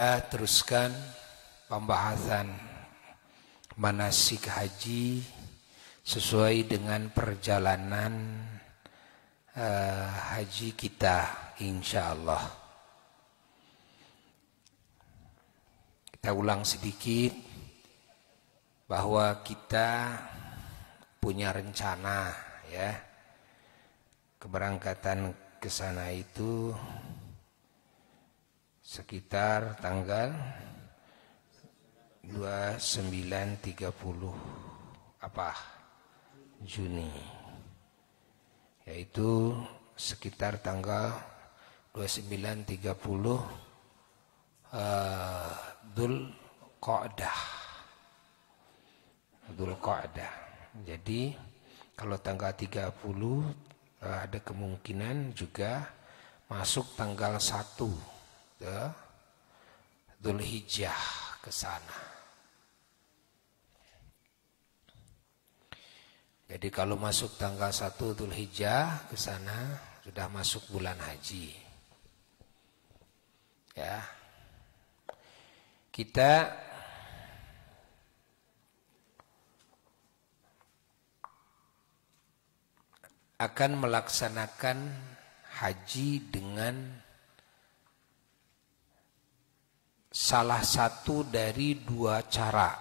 Kita teruskan pembahasan manasik haji sesuai dengan perjalanan haji kita, insya Allah. Kita ulang sedikit bahwa kita punya rencana, ya, keberangkatan ke sana itu sekitar tanggal 29-30 Juni, yaitu sekitar tanggal 29-30 Dzulqa'dah. Jadi kalau tanggal 30 ada kemungkinan juga masuk tanggal 1 Dzulhijjah ke sana. Jadi kalau masuk tanggal 1 Dzulhijjah ke sana sudah masuk bulan haji. Ya. Kita akan melaksanakan haji dengan salah satu dari dua cara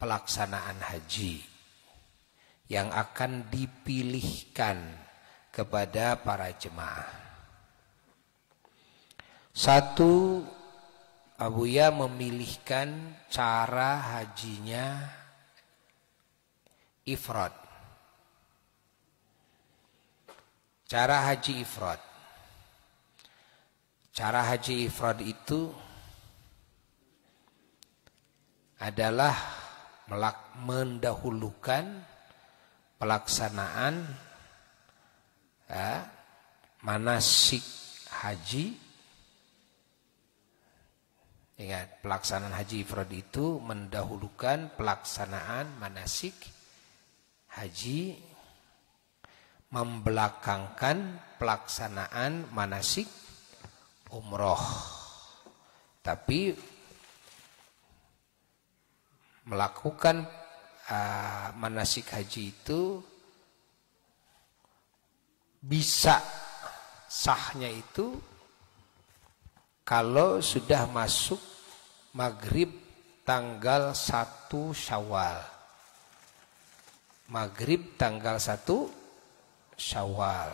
pelaksanaan haji yang akan dipilihkan kepada para jemaah. Satu, Abuya memilihkan cara hajinya ifrad. Cara haji ifrad. Cara haji ifrad itu adalah mendahulukan pelaksanaan manasik haji. Ingat, pelaksanaan haji ifrad itu mendahulukan pelaksanaan manasik haji, membelakangkan pelaksanaan manasik umroh. Tapi melakukan manasik haji itu bisa sahnya itu kalau sudah masuk maghrib tanggal 1 Syawal. Maghrib tanggal 1 Syawal.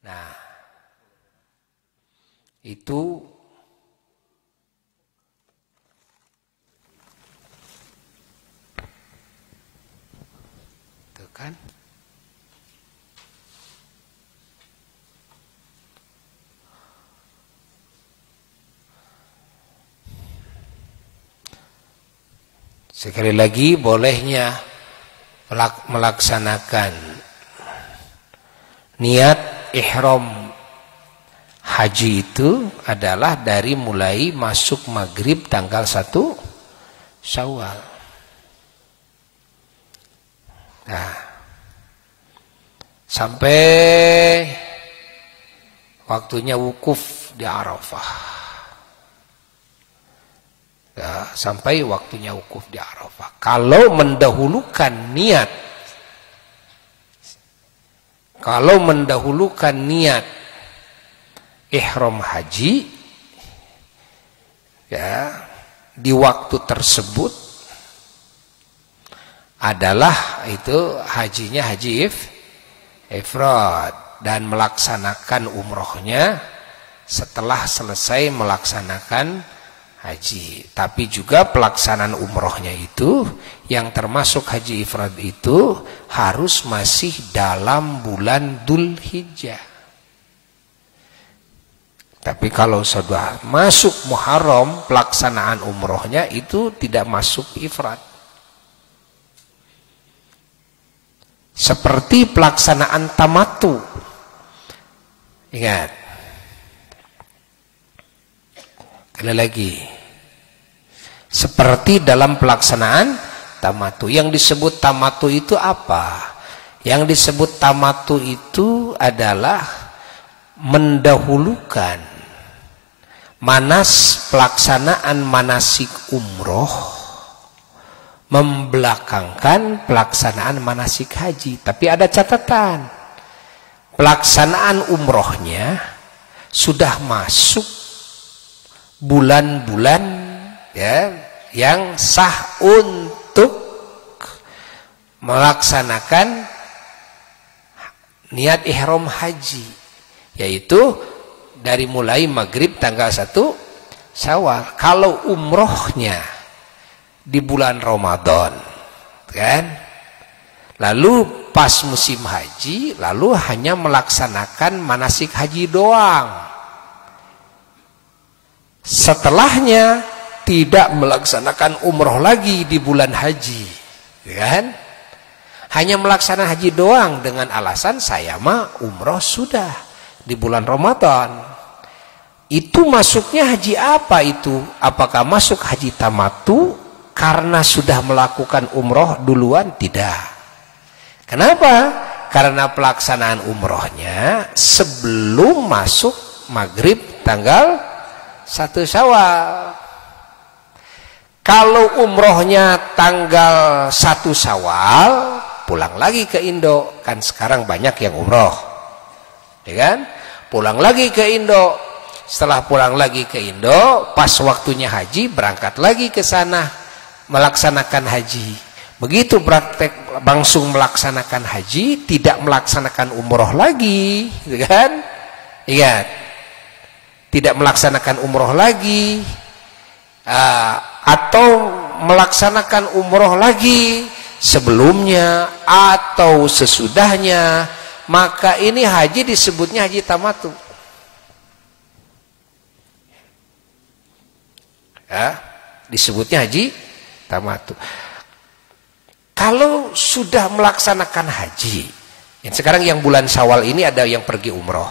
Nah, itu tuh kan. Sekali lagi, bolehnya melaksanakan niat ihram haji itu adalah dari mulai masuk maghrib tanggal 1 Syawal. Nah, sampai waktunya wukuf di Arafah. Ya, sampai waktunya wukuf di Arafah. Kalau mendahulukan niat ihram haji, ya, di waktu tersebut adalah itu hajinya haji ifrad, dan melaksanakan umrohnya setelah selesai melaksanakan haji. Tapi juga pelaksanaan umrohnya itu yang termasuk haji ifrad itu harus masih dalam bulan Dzulhijjah. Tapi kalau sudah masuk Muharram, pelaksanaan umrohnya itu tidak masuk ifrad. Seperti pelaksanaan tamattu. Ingat. Sekali lagi. Seperti dalam pelaksanaan tamattu. Yang disebut tamattu itu apa? Yang disebut tamattu itu adalah mendahulukan pelaksanaan manasik umroh membelakangkan pelaksanaan manasik haji. Tapi ada catatan, pelaksanaan umrohnya sudah masuk bulan-bulan ya yang sah untuk melaksanakan niat ihram haji, yaitu dari mulai maghrib tanggal 1 Syawal. Kalau umrohnya di bulan Ramadan kan, lalu pas musim haji lalu hanya melaksanakan manasik haji doang, setelahnya tidak melaksanakan umroh lagi di bulan haji kan, hanya melaksanakan haji doang dengan alasan saya mah umroh sudah di bulan Ramadan. Itu masuknya haji apa itu? Apakah masuk haji tamatu karena sudah melakukan umroh duluan? Tidak. Kenapa? Karena pelaksanaan umrohnya sebelum masuk maghrib tanggal 1 Syawal. Kalau umrohnya tanggal 1 Syawal, pulang lagi ke Indo. Kan sekarang banyak yang umroh, ya kan? Pulang lagi ke Indo. Setelah pulang lagi ke Indo, pas waktunya haji, berangkat lagi ke sana melaksanakan haji. Begitu praktek langsung melaksanakan haji, tidak melaksanakan umroh lagi, gitu kan? Ingat, tidak melaksanakan umroh lagi, atau melaksanakan umroh lagi sebelumnya atau sesudahnya, maka ini haji disebutnya haji tamatu. Ya, disebutnya haji tamatu. Kalau sudah melaksanakan haji, yang sekarang yang bulan Syawal ini ada yang pergi umroh,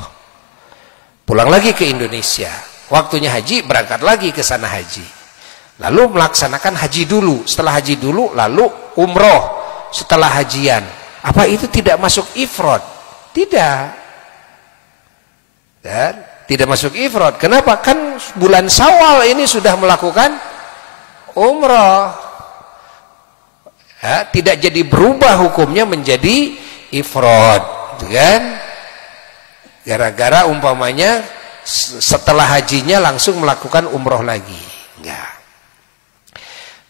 pulang lagi ke Indonesia, waktunya haji, berangkat lagi ke sana haji, lalu melaksanakan haji dulu, setelah haji dulu lalu umroh setelah hajian. Apa itu tidak masuk ifrad? Tidak. Dan tidak masuk ifrad. Kenapa? Kan bulan Syawal ini sudah melakukan umroh. Ya, tidak jadi berubah hukumnya menjadi ifrad, kan? Gara-gara umpamanya setelah hajinya langsung melakukan umroh lagi. Enggak.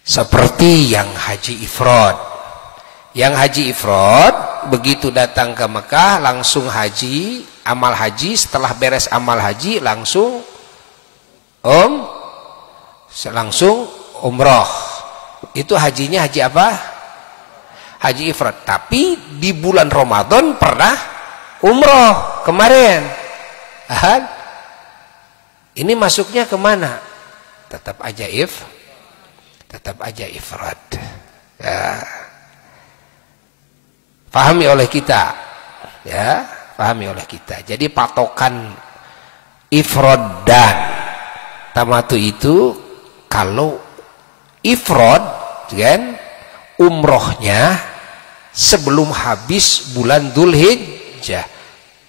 Seperti yang haji ifrad. Yang haji ifrad begitu datang ke Mekah langsung haji, amal haji, setelah beres amal haji langsung umroh. Itu hajinya haji apa? Haji ifrad. Tapi di bulan Ramadan pernah umroh kemarin. Ini masuknya kemana? Tetap aja ifrad. Ya. Pahami oleh kita, ya, pahami oleh kita. Jadi patokan ifrad dan tamatu itu, kalau ifrad kan umrohnya sebelum habis bulan Dzulhijjah,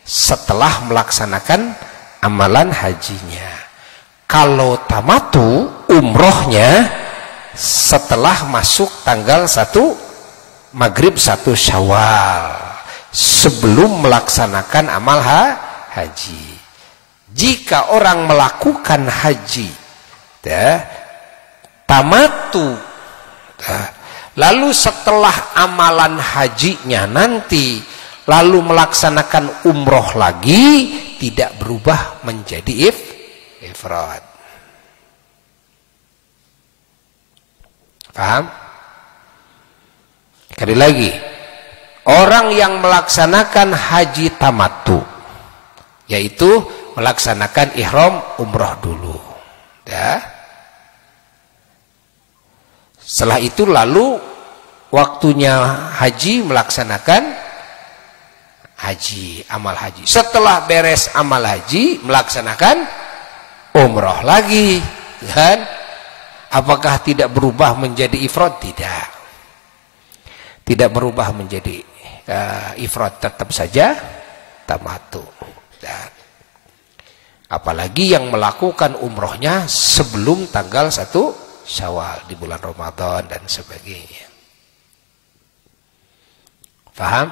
setelah melaksanakan amalan hajinya. Kalau tamatu umrohnya setelah masuk tanggal 1 maghrib 1 Syawal, sebelum melaksanakan amal haji. Jika orang melakukan haji tamatu, lalu setelah amalan hajinya nanti lalu melaksanakan umroh lagi, tidak berubah menjadi ifrad. Paham? Sekali lagi, orang yang melaksanakan haji tamattu, yaitu melaksanakan ihram umroh dulu, ya. Setelah itu lalu waktunya haji melaksanakan haji, amal haji. Setelah beres amal haji melaksanakan umroh lagi, kan? Apakah tidak berubah menjadi ifrad? Tidak. Tidak berubah menjadi ifrad, tetap saja tamattu. Apalagi yang melakukan umrohnya sebelum tanggal 1 Syawal di bulan Ramadan dan sebagainya. Paham?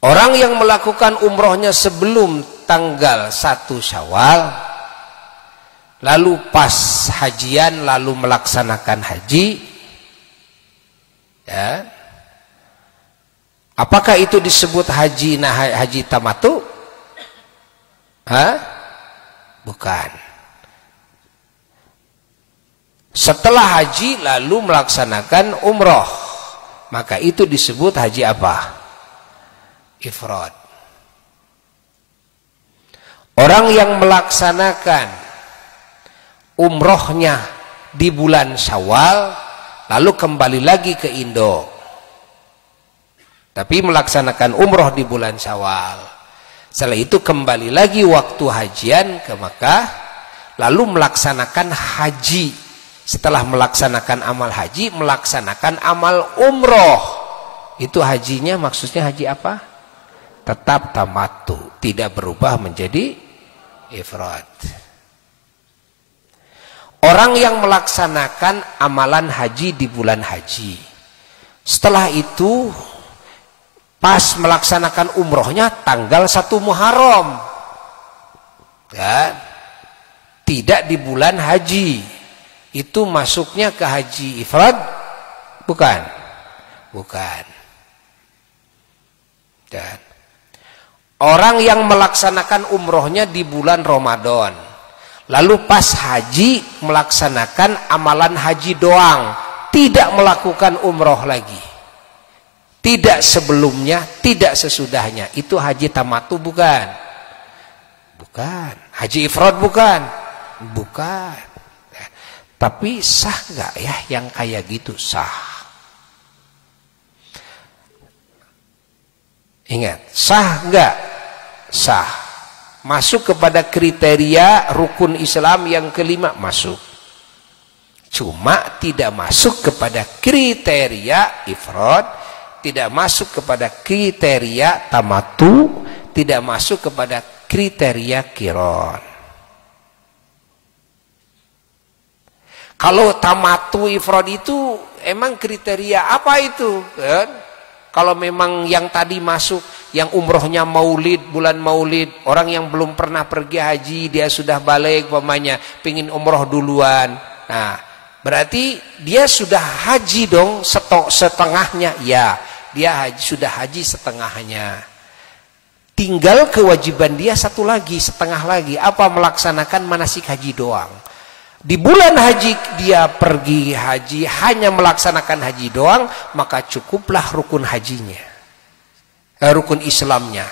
Orang yang melakukan umrohnya sebelum tanggal 1 Syawal, lalu pas hajian, lalu melaksanakan haji, ya, apakah itu disebut haji tamattu? Bukan. Setelah haji lalu melaksanakan umroh, maka itu disebut haji apa? Ifrad. Orang yang melaksanakan umrohnya di bulan Syawal lalu kembali lagi ke Indo, tapi melaksanakan umroh di bulan Syawal, setelah itu kembali lagi waktu hajian ke Makkah, lalu melaksanakan haji. Setelah melaksanakan amal haji, melaksanakan amal umroh, itu hajinya maksudnya haji apa? Tetap tamattu, tidak berubah menjadi ifrad. Orang yang melaksanakan amalan haji di bulan haji, setelah itu pas melaksanakan umrohnya tanggal 1 Muharram, ya, tidak di bulan haji, itu masuknya ke haji ifrad? Bukan. Bukan. Dan orang yang melaksanakan umrohnya di bulan Ramadan, lalu pas haji melaksanakan amalan haji doang, tidak melakukan umroh lagi, tidak sebelumnya, tidak sesudahnya, itu haji tamattu bukan? Bukan. Haji ifrad bukan? Bukan. Tapi sah nggak ya yang kayak gitu? Sah. Ingat, sah nggak? Sah. Masuk kepada kriteria rukun Islam yang kelima, masuk. Cuma tidak masuk kepada kriteria ifrad, tidak masuk kepada kriteria tamattu, tidak masuk kepada kriteria qiran. Kalau tamattu ifrad itu emang kriteria apa itu? Kan? Kalau memang yang tadi masuk, yang umrohnya maulid, bulan maulid, orang yang belum pernah pergi haji, dia sudah balik, umpamanya pengen umroh duluan. Nah, berarti dia sudah haji dong setengahnya. Ya, dia sudah haji setengahnya. Tinggal kewajiban dia satu lagi, setengah lagi. Apa? Melaksanakan manasik haji doang. Di bulan haji dia pergi haji, hanya melaksanakan haji doang, maka cukuplah rukun hajinya, rukun Islamnya,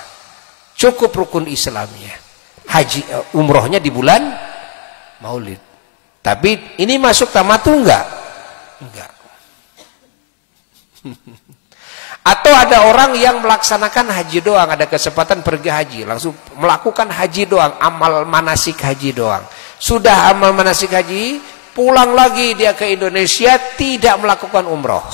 cukup rukun Islamnya. Haji umrohnya di bulan maulid. Tapi ini masuk tamattu enggak? Enggak. Atau ada orang yang melaksanakan haji doang, ada kesempatan pergi haji, langsung melakukan haji doang, amal manasik haji doang. Sudah amal manasik haji, pulang lagi dia ke Indonesia, tidak melakukan umroh.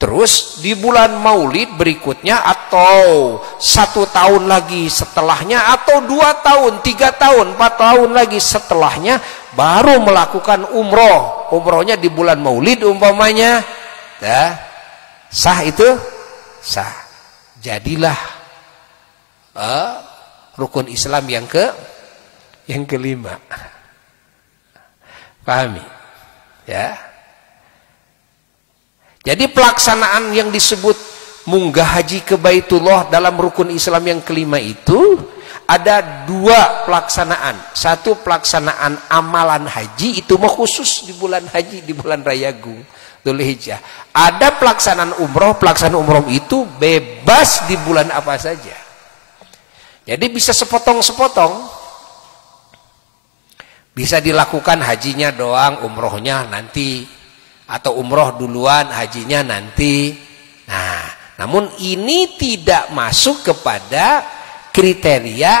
Terus di bulan maulid berikutnya, atau 1 tahun lagi setelahnya, atau 2 tahun, 3 tahun, 4 tahun lagi setelahnya, baru melakukan umroh. Umrohnya di bulan maulid umpamanya, ya, sah itu? Sah. Jadilah rukun Islam yang kelima. Pahami? Ya. Jadi pelaksanaan yang disebut munggah haji ke Baitullah dalam rukun Islam yang kelima itu ada 2 pelaksanaan. Satu pelaksanaan amalan haji, itu mah khusus di bulan haji, di bulan Rayagung, Dzulhijjah. Ada pelaksanaan umroh itu bebas di bulan apa saja. Jadi bisa sepotong-sepotong. Bisa dilakukan hajinya doang, umrohnya nanti. Atau umroh duluan, hajinya nanti. Nah, namun ini tidak masuk kepada kriteria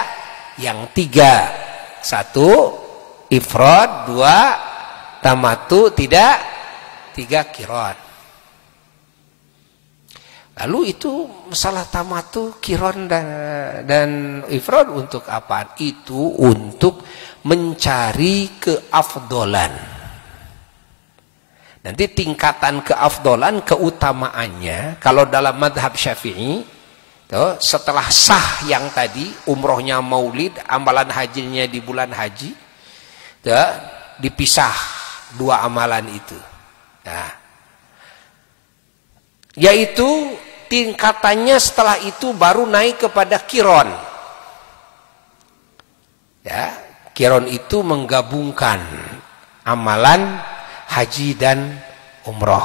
yang 3. 1, ifrad. 2, tamattu. 3, qiran. Lalu itu masalah tamatu, kiron dan ifrad untuk apa? Itu untuk mencari keafdolan. Nanti tingkatan keafdolan, keutamaannya, kalau dalam madhab Syafi'i, setelah sah yang tadi, umrohnya maulid, amalan hajinya di bulan haji, dipisah dua amalan itu. Nah, yaitu tingkatannya setelah itu baru naik kepada kiron. Ya, kiron itu menggabungkan amalan haji dan umroh.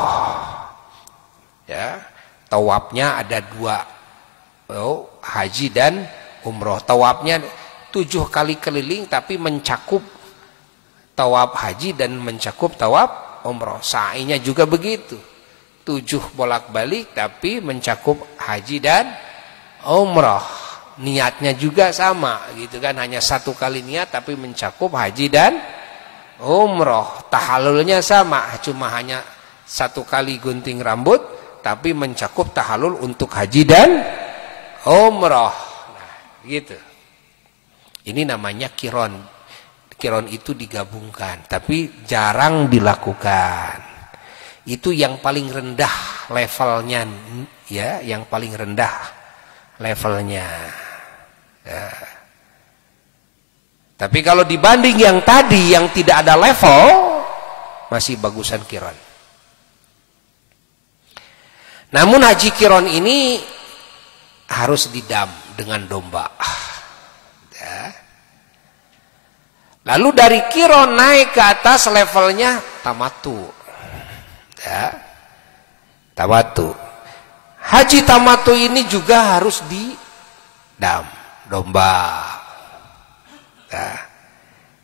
Ya, tawafnya ada dua, haji dan umroh. Tawafnya 7 kali keliling tapi mencakup tawaf haji dan mencakup tawaf umroh. Sa'inya juga begitu. 7 bolak-balik tapi mencakup haji dan umrah. Niatnya juga sama gitu kan, hanya 1 kali niat tapi mencakup haji dan umrah. Tahallulnya sama, cuma hanya 1 kali gunting rambut tapi mencakup tahallul untuk haji dan umrah. Nah, gitu. Ini namanya kiron. Kiron itu digabungkan tapi jarang dilakukan. Itu yang paling rendah levelnya, ya, yang paling rendah levelnya. Ya. Tapi kalau dibanding yang tadi yang tidak ada level, masih bagusan kiron. Namun haji kiron ini harus didam dengan domba. Ya. Lalu dari kiron naik ke atas levelnya tamatu. Ya, tamatu. Haji tamatu ini juga harus didam domba. Ya,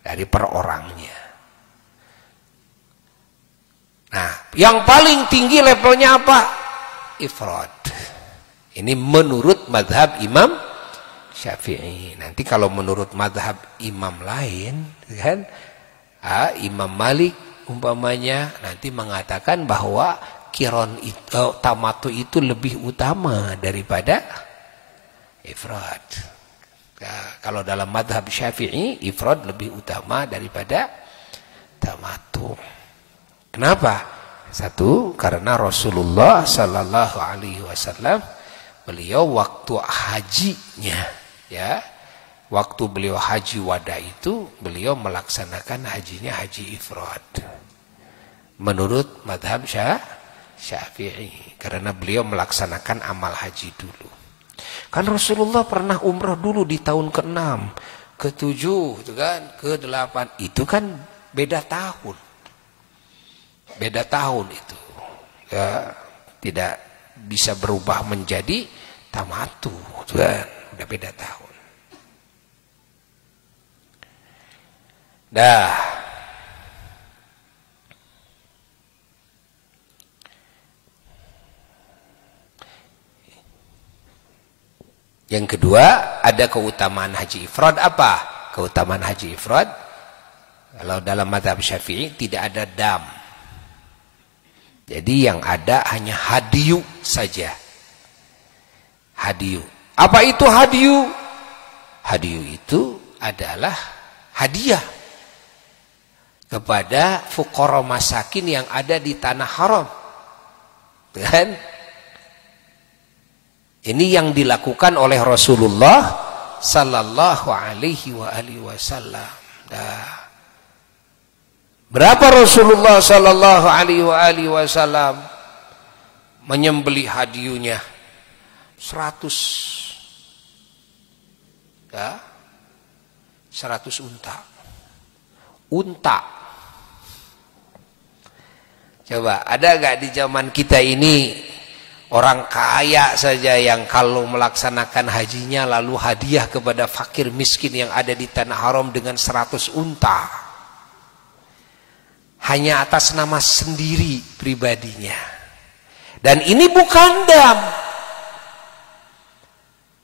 dari per orangnya. Nah, yang paling tinggi levelnya apa? Ifrad. Ini menurut mazhab Imam Syafi'i. Nanti kalau menurut mazhab imam lain, kan, Imam Malik umpamanya nanti mengatakan bahwa kiron itu, tamatu itu lebih utama daripada ifrad. Nah, kalau dalam madhab Syafi'i, ifrad lebih utama daripada tamatu. Kenapa? Satu, karena Rasulullah Sallallahu Alaihi Wasallam, beliau waktu hajinya, ya, waktu beliau haji wada itu, beliau melaksanakan hajinya haji ifrad. Menurut madhab Syafi'i, karena beliau melaksanakan amal haji dulu. Kan Rasulullah pernah umrah dulu di tahun ke-6, ke-7, itu kan, ke-8. Itu kan beda tahun. Beda tahun itu. Ya, tidak bisa berubah menjadi tamatu, itu kan, udah beda tahun. Dah. Yang kedua, ada keutamaan haji ifrad. Apa keutamaan haji ifrad? Kalau dalam mazhab Syafi'i tidak ada dam. Jadi yang ada hanya hadiyu saja. Hadiyu. Apa itu hadiyu? Hadiyu itu adalah hadiah kepada fuqara masakin yang ada di tanah haram. Kan? Ini yang dilakukan oleh Rasulullah Sallallahu Alaihi Wasallam. Berapa Rasulullah Sallallahu Alaihi Wasallam menyembelih hadiyunya? 100. Ya, 100 unta. Unta. Coba, ada gak di zaman kita ini orang kaya saja yang kalau melaksanakan hajinya lalu hadiah kepada fakir miskin yang ada di tanah haram dengan 100 unta. Hanya atas nama sendiri pribadinya. Dan ini bukan dam.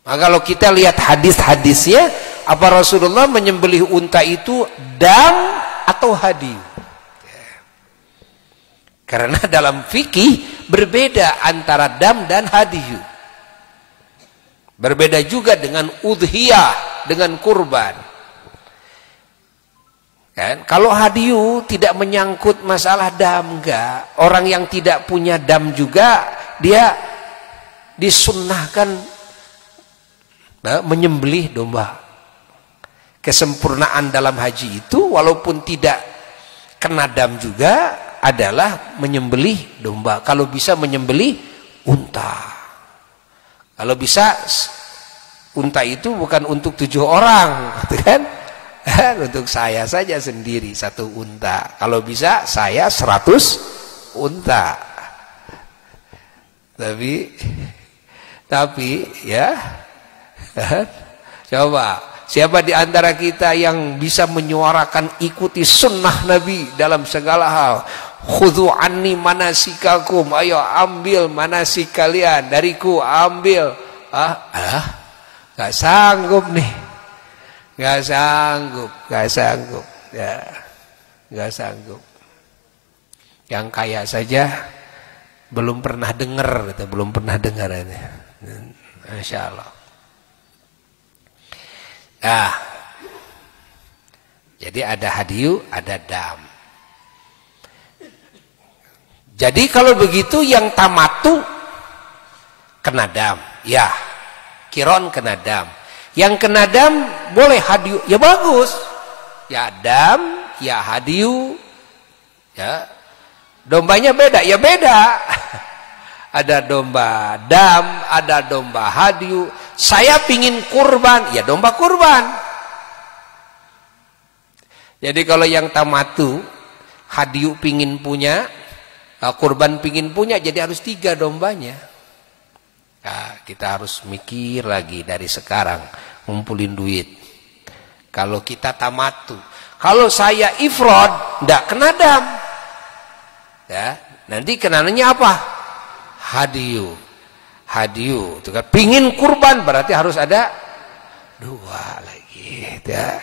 Maka kalau kita lihat hadis-hadisnya, apa Rasulullah menyembelih unta itu dam atau hadiah? Karena dalam fikih Berbeda antara dam dan hadiyu. Berbeda juga dengan udhiyah, dengan kurban. Kan? Kalau hadiyu tidak menyangkut masalah dam, enggak. Orang yang tidak punya dam juga dia disunnahkan menyembelih domba. Kesempurnaan dalam haji itu walaupun tidak kena dam juga adalah menyembelih domba. Kalau bisa menyembelih unta. Kalau bisa unta itu bukan untuk 7 orang, gitu kan? Untuk saya saja sendiri 1 unta. Kalau bisa saya 100 unta. Tapi ya, coba siapa di antara kita yang bisa menyuarakan ikuti sunnah Nabi dalam segala hal? Khudhu anni manasikakum, ayo ambil manasik kalian dariku, ambil. Gak sanggup nih. Gak sanggup ya, gak sanggup. Yang kaya saja belum pernah dengar, belum pernah dengar ini. Masya Allah. Nah, jadi ada hadiyu, ada dam. Jadi kalau begitu yang tamatu kena dam, ya. Kiron kena dam. Yang kena dam boleh hadiyu, ya bagus. Ya dam, ya hadiyu. Ya. Dombanya beda, ya beda. Ada domba dam, ada domba hadiyu. Saya pingin kurban, ya domba kurban. Jadi kalau yang tamatu, hadiyu pingin punya, kurban pingin punya, jadi harus 3 dombanya. Nah, kita harus mikir lagi dari sekarang, ngumpulin duit. Kalau kita tamatu, kalau saya ifrad, ndak kena dam. Ya, nanti kenananya apa? Hadiyu. Hadiyu, itu kan pingin kurban berarti harus ada 2 lagi, ya.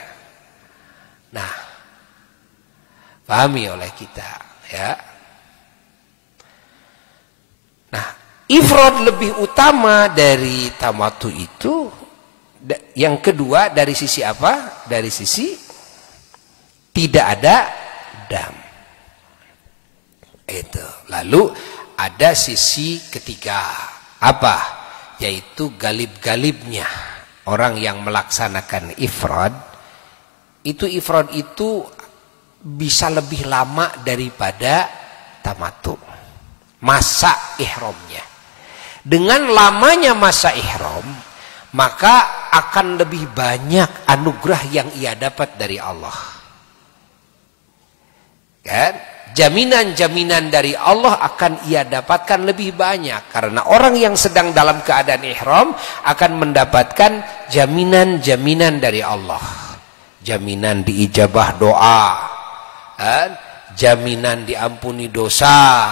Nah, pahami oleh kita, ya. Nah, ifrad lebih utama dari tamatu itu. Yang kedua dari sisi apa? Dari sisi tidak ada dam. Itu. Lalu ada sisi ketiga. Apa? Yaitu galib-galibnya. Orang yang melaksanakan ifrad. Ifrad itu bisa lebih lama daripada tamatu. Masa ihramnya. Dengan lamanya masa ihram, maka akan lebih banyak anugerah yang ia dapat dari Allah. Kan? Jaminan-jaminan dari Allah akan ia dapatkan lebih banyak. Karena orang yang sedang dalam keadaan ihram akan mendapatkan jaminan-jaminan dari Allah. Jaminan diijabah doa, kan? Jaminan diampuni dosa,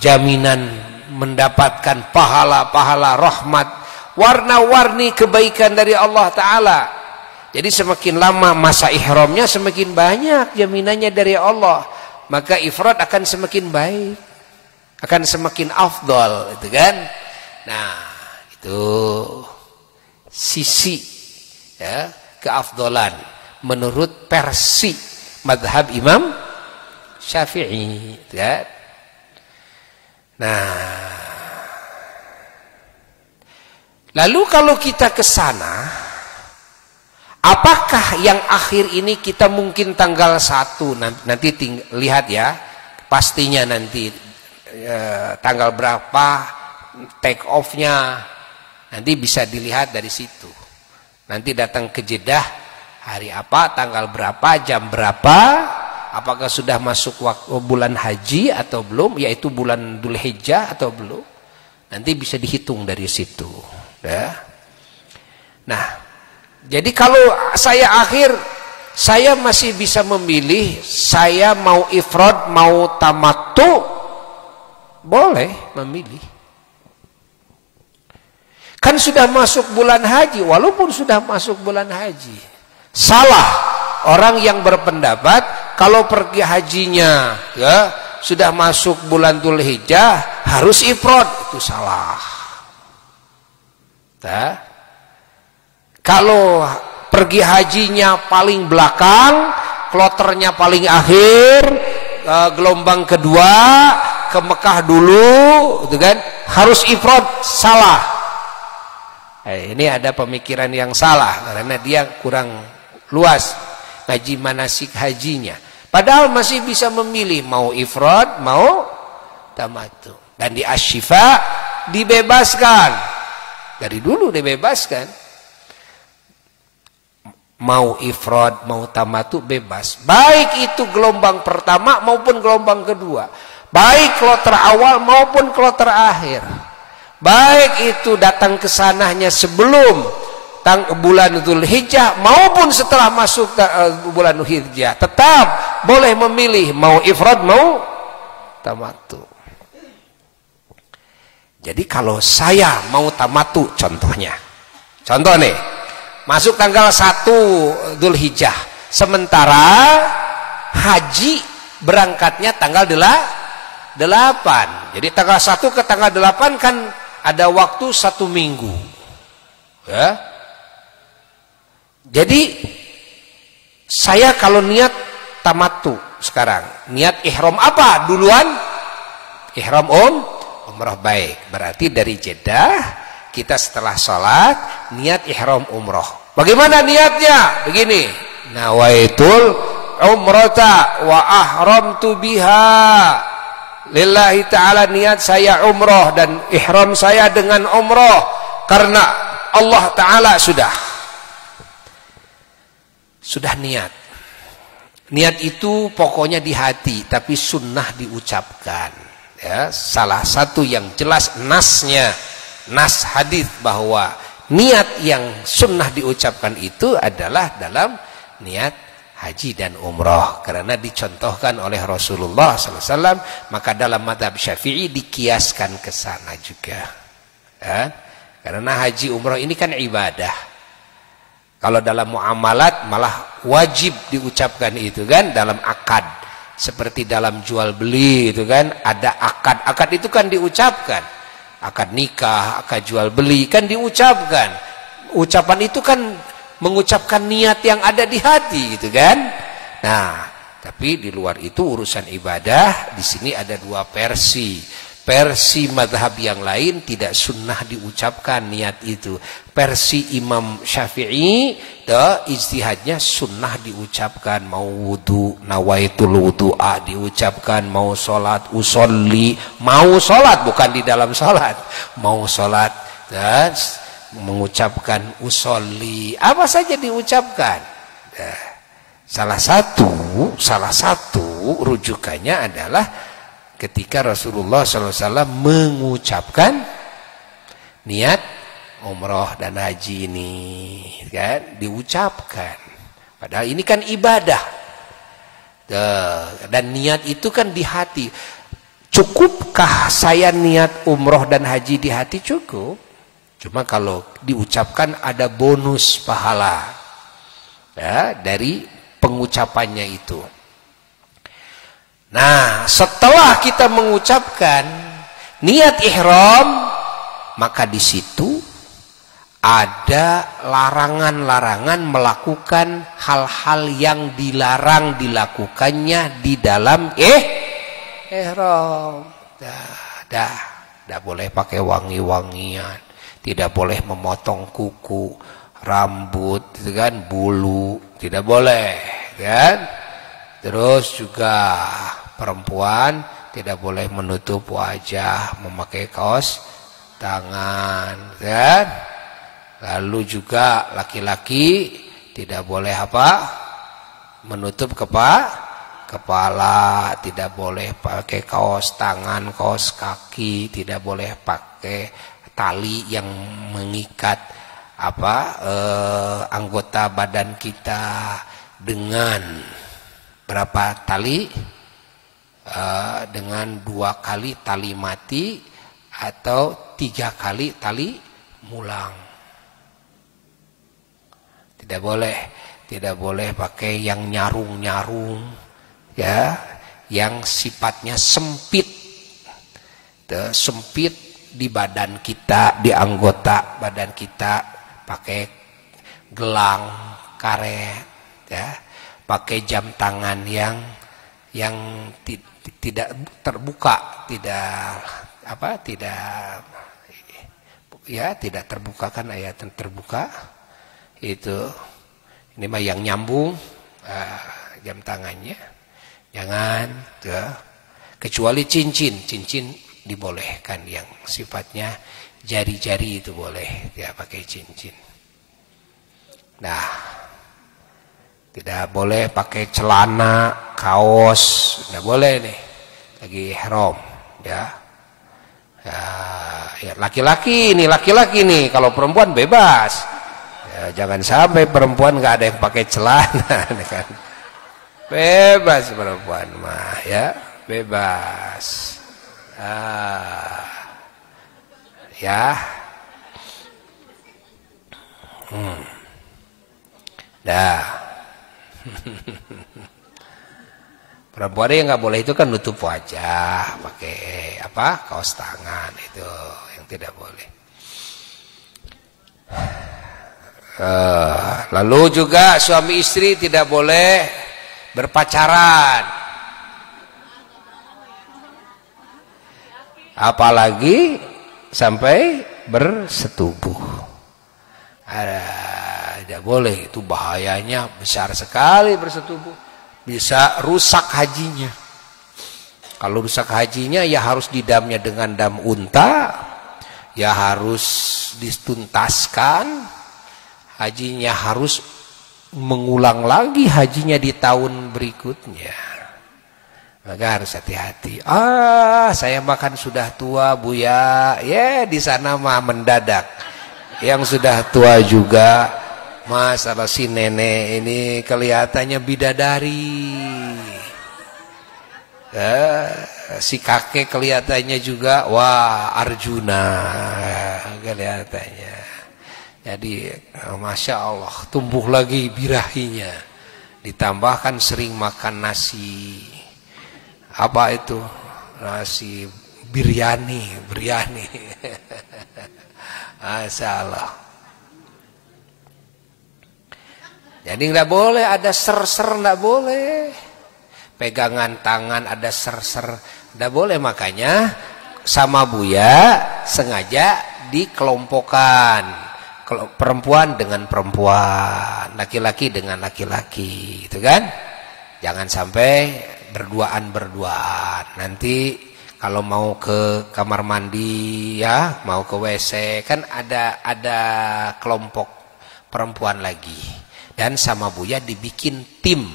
jaminan mendapatkan pahala-pahala rahmat, warna-warni kebaikan dari Allah Ta'ala. Jadi semakin lama masa ihramnya semakin banyak jaminannya dari Allah. Maka ifrad akan semakin baik, akan semakin afdal, itu kan? Nah, itu sisi ya, keafdalan menurut versi mazhab Imam Syafi'i, ya. Nah, lalu kalau kita ke sana, apakah yang akhir ini kita mungkin tanggal 1 nanti lihat ya, pastinya nanti tanggal berapa take off-nya nanti bisa dilihat dari situ. Nanti datang ke Jeddah hari apa, tanggal berapa, jam berapa, apakah sudah masuk bulan haji atau belum, yaitu bulan Dzulhijjah atau belum. Nanti bisa dihitung dari situ, ya. Nah, jadi kalau saya masih bisa memilih, saya mau ifrad, mau tamattu, boleh memilih. Kan sudah masuk bulan haji, walaupun sudah masuk bulan haji. Salah orang yang berpendapat kalau pergi hajinya ya sudah masuk bulan Dzulhijjah harus ifrad, itu salah. Nah, kalau pergi hajinya paling belakang, kloternya paling akhir, gelombang kedua ke Mekah dulu, gitu kan? Harus ifrad, salah. Ini ada pemikiran yang salah karena dia kurang luas ngaji manasik hajinya. Padahal masih bisa memilih mau ifrad, mau tamattu. Dan di Asy-Syifa dibebaskan. Dari dulu dibebaskan. Mau ifrad, mau tamattu bebas. Baik itu gelombang pertama maupun gelombang kedua. Baik kloter awal maupun kloter akhir. Baik itu datang ke sananya sebelum bulan Dzulhijjah maupun setelah masuk bulan Dzulhijjah, tetap boleh memilih mau ifrad mau tamattu. Jadi kalau saya mau tamattu, contoh nih, masuk tanggal 1 Dzulhijjah, sementara haji berangkatnya tanggal 8. Jadi tanggal 1 ke tanggal 8 kan ada waktu 1 minggu. Ya. Jadi saya kalau niat tamattu sekarang, niat ihram apa duluan? Ihram umrah, baik. Berarti dari Jeddah kita setelah sholat niat ihram umrah. Bagaimana niatnya? Begini, nawaitul umrata wa ahramtu biha. Lillahi ta'ala, niat saya umrah dan ihram saya dengan umrah karena Allah Ta'ala sudah niat. Niat itu pokoknya di hati, tapi sunnah diucapkan. Ya, salah satu yang jelas nas hadis bahwa niat yang sunnah diucapkan itu adalah dalam niat haji dan umrah, karena dicontohkan oleh Rasulullah SAW. Maka dalam mazhab Syafi'i dikiaskan ke sana juga. Ya, karena haji umrah ini kan ibadah. Kalau dalam muamalat malah wajib diucapkan itu kan, dalam akad. Seperti dalam jual beli itu kan, ada akad. Akad itu kan diucapkan. Akad nikah, akad jual beli kan diucapkan. Ucapan itu kan mengucapkan niat yang ada di hati gitu kan. Nah, tapi di luar itu urusan ibadah, di sini ada dua versi. Versi madhab yang lain tidak sunnah diucapkan niat itu. Versi Imam Syafi'i, ijtihadnya sunnah diucapkan. Mau wudu, nawaitul wudu'a diucapkan. Mau sholat, usolli. Mau sholat, bukan di dalam sholat. Mau sholat, dan mengucapkan usolli. Apa saja diucapkan. Nah, salah satu rujukannya adalah ketika Rasulullah SAW mengucapkan niat umroh dan haji ini, kan, diucapkan. Padahal ini kan ibadah. Dan niat itu kan di hati. Cukupkah saya niat umroh dan haji di hati? Cukup. Cuma kalau diucapkan ada bonus pahala, ya, dari pengucapannya itu. Nah, setelah kita mengucapkan niat ihram, maka di situ ada larangan-larangan melakukan hal-hal yang dilarang dilakukannya di dalam ihram. Tidak boleh pakai wangi-wangian, tidak boleh memotong kuku, rambut, gitu kan, bulu, tidak boleh, kan? Terus juga perempuan tidak boleh menutup wajah, memakai kaos tangan, kan? Lalu juga laki-laki tidak boleh menutup kepala, tidak boleh pakai kaos tangan, kaos kaki, tidak boleh pakai tali yang mengikat anggota badan kita dengan berapa tali? Dengan 2 kali tali mati atau 3 kali tali mulang. Tidak boleh pakai yang nyarung-nyarung, ya, yang sifatnya sempit. Sempit di badan kita, di anggota badan kita, pakai gelang, karet, ya, pakai jam tangan yang tidak terbuka, tidak terbuka, kan ayat terbuka itu. Ini mah yang nyambung jam tangannya, jangan kecuali cincin dibolehkan, yang sifatnya jari-jari itu boleh ya pakai cincin. Nah, tidak boleh pakai celana, kaos, tidak boleh nih lagi ihram ya. Ya laki-laki nih, kalau perempuan bebas. Ya, jangan sampai perempuan nggak ada yang pakai celana kan. Bebas perempuan mah ya, bebas. Ya. Dah. Perempuan yang nggak boleh itu kan nutup wajah, pakai kaos tangan, itu yang tidak boleh. Lalu juga suami istri tidak boleh berpacaran. Apalagi sampai bersetubuh. Tidak boleh, itu bahayanya besar sekali bersetubuh. Bisa rusak hajinya. Kalau rusak hajinya ya harus didamnya dengan dam unta, ya harus dituntaskan. Hajinya harus mengulang lagi hajinya di tahun berikutnya. Maka harus hati-hati. Saya makan sudah tua Buya. Ya di sana mah mendadak. Yang sudah tua juga, masalah si nenek ini kelihatannya bidadari. Si kakek kelihatannya juga Arjuna kelihatannya. Jadi Masya Allah, tumbuh lagi birahinya. Ditambahkan sering makan nasi. Apa itu? Nasi biryani. Masya Allah. Jadi nggak boleh ada ser-ser, nggak boleh. Pegangan tangan ada ser-ser, nggak boleh. Makanya sama Buya sengaja dikelompokkan. Perempuan dengan perempuan, laki-laki dengan laki-laki, itu kan? Jangan sampai berduaan. Nanti kalau mau ke kamar mandi ya, mau ke WC kan ada kelompok perempuan lagi. Dan sama Buya dibikin tim.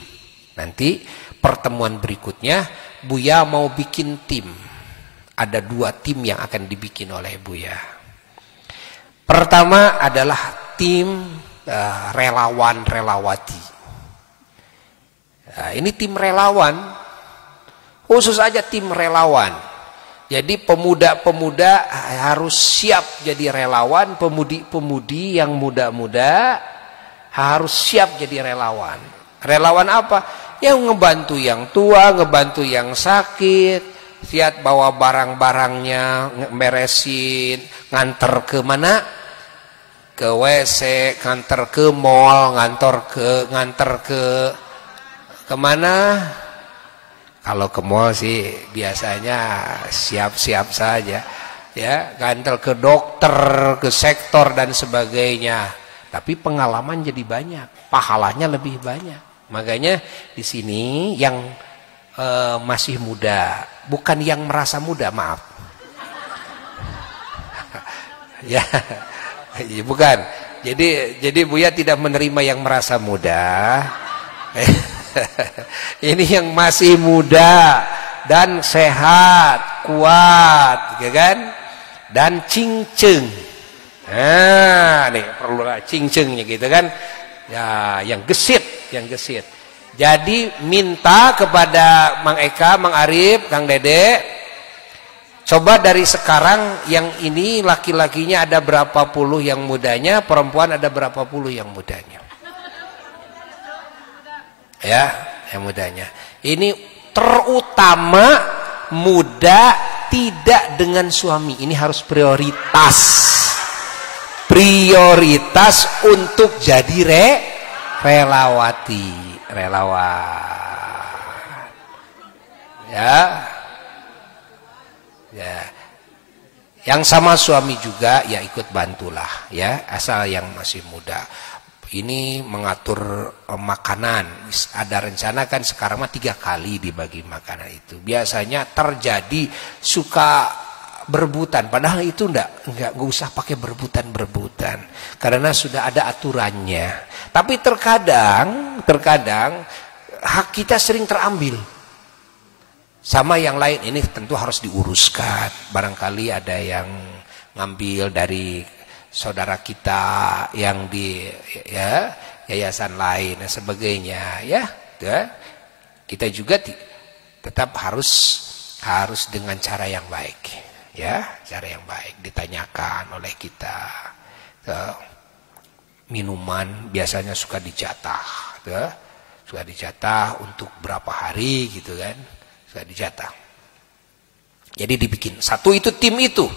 Nanti pertemuan berikutnya Buya mau bikin tim. Ada 2 tim yang akan dibikin oleh Buya. Pertama adalah tim relawan-relawati. Nah, ini tim relawan, khusus aja tim relawan. Jadi pemuda-pemuda harus siap jadi relawan, pemudi-pemudi yang muda-muda harus siap jadi relawan. Relawan apa? Yang ngebantu yang tua, ngebantu yang sakit, siap bawa barang-barangnya, beresin, nganter ke mana? Ke WC, nganter ke mall, nganter ke kemana? Kalau ke mall sih biasanya siap-siap saja, ya, nganter ke dokter, ke sektor dan sebagainya. Tapi pengalaman jadi banyak, pahalanya lebih banyak. Makanya di sini yang masih muda, bukan yang merasa muda, maaf. Ya. Bukan. Jadi Buya tidak menerima yang merasa muda. Ini yang masih muda dan sehat, kuat, ya kan? Dan cinceng. Nah, nih perlu cincengnya gitu kan? Ya, yang gesit. Jadi minta kepada Mang Eka, Mang Arif, Kang Dede, coba dari sekarang yang ini laki-lakinya ada berapa puluh yang mudanya, perempuan ada berapa puluh yang mudanya. Ya, yang mudanya. Ini terutama muda tidak dengan suami. Ini harus prioritas. Prioritas untuk jadi relawati, relawan. Ya. Ya. Yang sama suami juga ya ikut bantulah ya, asal yang masih muda. Ini mengatur makanan. Ada rencana kan sekarang mah 3 kali dibagi makanan itu. Biasanya terjadi suka berebutan, padahal itu enggak usah pakai berebutan karena sudah ada aturannya. Tapi terkadang hak kita sering terambil sama yang lain. Ini tentu harus diuruskan. Barangkali ada yang ngambil dari saudara kita yang di ya yayasan lain dan sebagainya ya. Kita juga tetap harus dengan cara yang baik. Ya, cara yang baik, ditanyakan oleh kita. Minuman biasanya suka dijatah, suka dijatah untuk berapa hari gitu kan, suka dijatah. Jadi dibikin satu itu tim itu.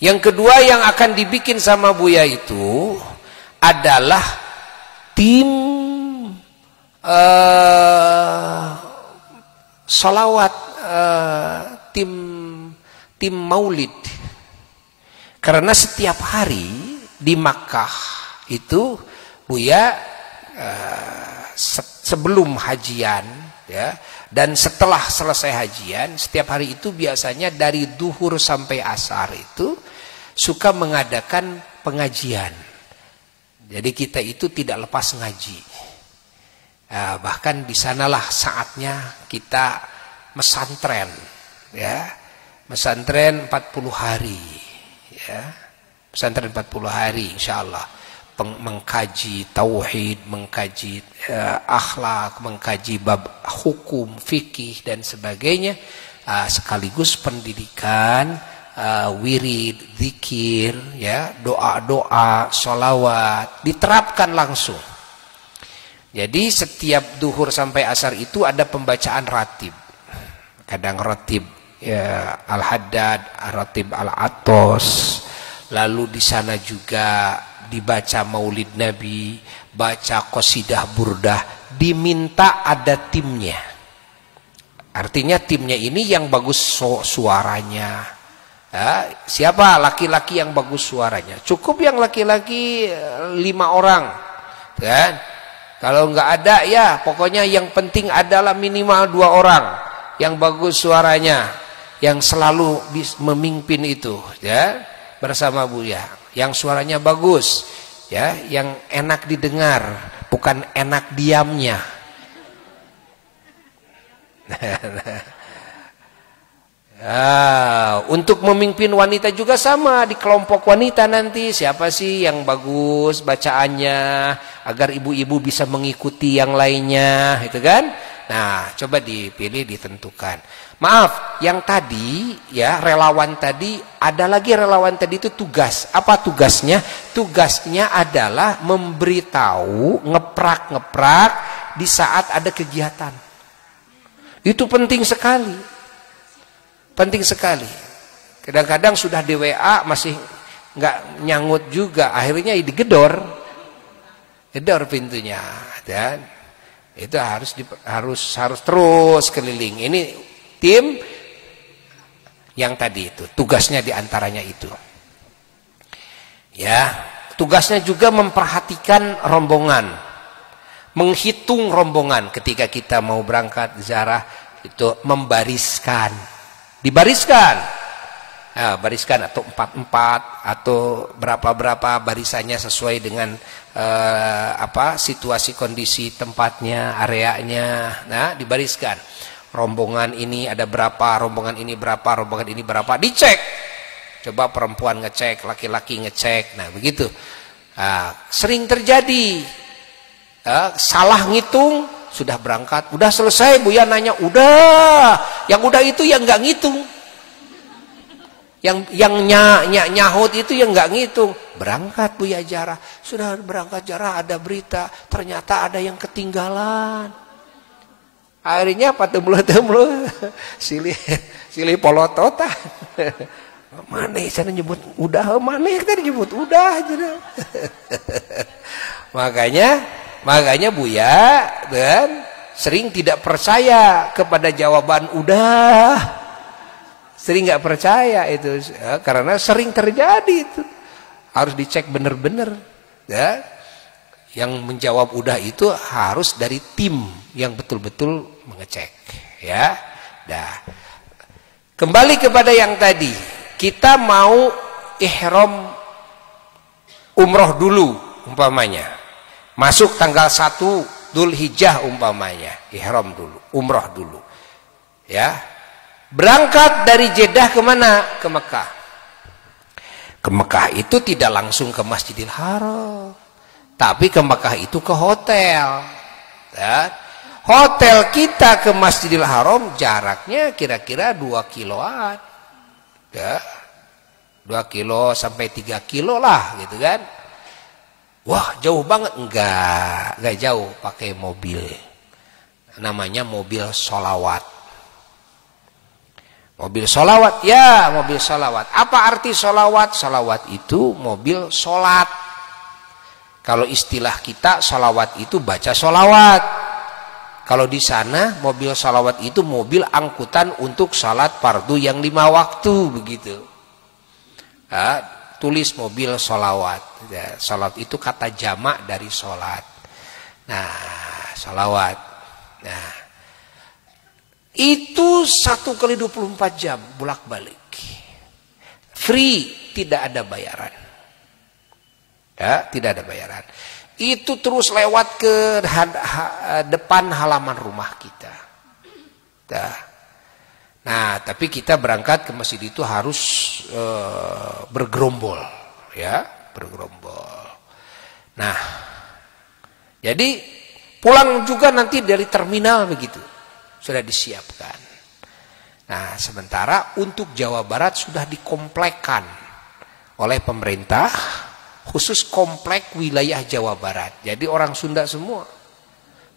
Yang kedua yang akan dibikin sama Buya itu adalah tim salawat, tim maulid. Karena setiap hari di Makkah itu Buya sebelum hajian ya, dan setelah selesai hajian setiap hari itu biasanya dari duhur sampai asar itu suka mengadakan pengajian. Jadi kita itu tidak lepas ngaji. Bahkan di sanalah saatnya kita mesantren ya. Pesantren 40 hari ya. Pesantren 40 hari insyaallah mengkaji tauhid, mengkaji akhlak, mengkaji bab hukum, fikih dan sebagainya, sekaligus pendidikan, wirid, zikir ya, doa-doa, sholawat diterapkan langsung. Jadi setiap duhur sampai asar itu ada pembacaan ratib. Kadang ratib ya, Al-Haddad, Ratib Al-Atos. Lalu di sana juga dibaca Maulid Nabi, baca qasidah burdah, diminta ada timnya. Artinya timnya ini yang bagus suaranya. Ya, siapa laki-laki yang bagus suaranya? Cukup yang laki-laki 5 orang. Kan? Kalau enggak ada ya pokoknya yang penting adalah minimal 2 orang yang bagus suaranya, yang selalu memimpin itu ya bersama Buya, yang suaranya bagus ya, yang enak didengar, bukan enak diamnya. Untuk memimpin wanita juga sama, di kelompok wanita nanti siapa sih yang bagus bacaannya agar ibu-ibu bisa mengikuti yang lainnya, itu kan? Nah, coba dipilih, ditentukan. Maaf, yang tadi ya relawan tadi, ada lagi relawan tadi itu tugas. Apa tugasnya? Tugasnya adalah memberitahu, ngeprak-ngeprak di saat ada kegiatan. Itu penting sekali. Penting sekali. Kadang-kadang sudah di WA masih nggak nyangut juga, akhirnya digedor. Gedor pintunya dan itu harus terus keliling. Ini tim yang tadi itu tugasnya diantaranya itu ya, tugasnya juga memperhatikan rombongan, menghitung rombongan ketika kita mau berangkat ziarah itu, dibariskan bariskan atau 4-4 atau berapa barisannya sesuai dengan situasi kondisi tempatnya, areanya. Nah, dibariskan. Rombongan ini ada berapa, rombongan ini berapa, rombongan ini berapa, dicek. Coba perempuan ngecek, laki-laki ngecek. Nah, begitu. Sering terjadi salah ngitung, sudah berangkat, udah selesai. Buya nanya, udah. Yang udah itu yang nggak ngitung. Yang nyahut itu yang nggak ngitung. Berangkat Buya Jarah, sudah berangkat Jarah, ada berita, ternyata ada yang ketinggalan. Akhirnya patemlo-temlo silih polotota. Maneh sana nyebut udah, maneh tadi nyebut udah aja. Makanya Buya dan sering tidak percaya kepada jawaban udah. Sering nggak percaya itu karena sering terjadi itu. Harus dicek benar-benar ya. Yang menjawab udah itu harus dari tim yang betul-betul mengecek ya. Dah. Kembali kepada yang tadi, kita mau ihram umroh dulu umpamanya. Masuk tanggal 1 Dzulhijjah umpamanya, ihram dulu, umroh dulu. Ya. Berangkat dari Jeddah kemana? Ke Mekah. Ke Mekah itu tidak langsung ke Masjidil Haram. Tapi ke Mekah itu ke hotel. Ya. Hotel kita ke Masjidil Haram jaraknya kira-kira 2 kiloan. Ya. 2 kilo sampai 3 kilo lah gitu kan. Wah jauh banget. Enggak jauh, pakai mobil. Namanya mobil sholawat. Mobil sholawat, ya mobil sholawat. Apa arti sholawat? Sholawat itu mobil sholat. Kalau istilah kita sholawat itu baca sholawat. Kalau di sana mobil sholawat itu mobil angkutan untuk sholat fardu yang 5 waktu begitu. Nah, tulis mobil sholawat. Ya, sholawat itu kata jamak dari sholat. Nah, sholawat. Nah, itu 1 kali 24 jam bolak-balik. Free, tidak ada bayaran. Ya, tidak ada bayaran. Itu terus lewat ke depan halaman rumah kita. Ya. Nah, tapi kita berangkat ke masjid itu harus bergerombol, ya, bergerombol. Nah, jadi pulang juga nanti dari terminal begitu, sudah disiapkan. Nah, sementara untuk Jawa Barat sudah dikomplekkan oleh pemerintah, khusus komplek wilayah Jawa Barat. Jadi orang Sunda semua.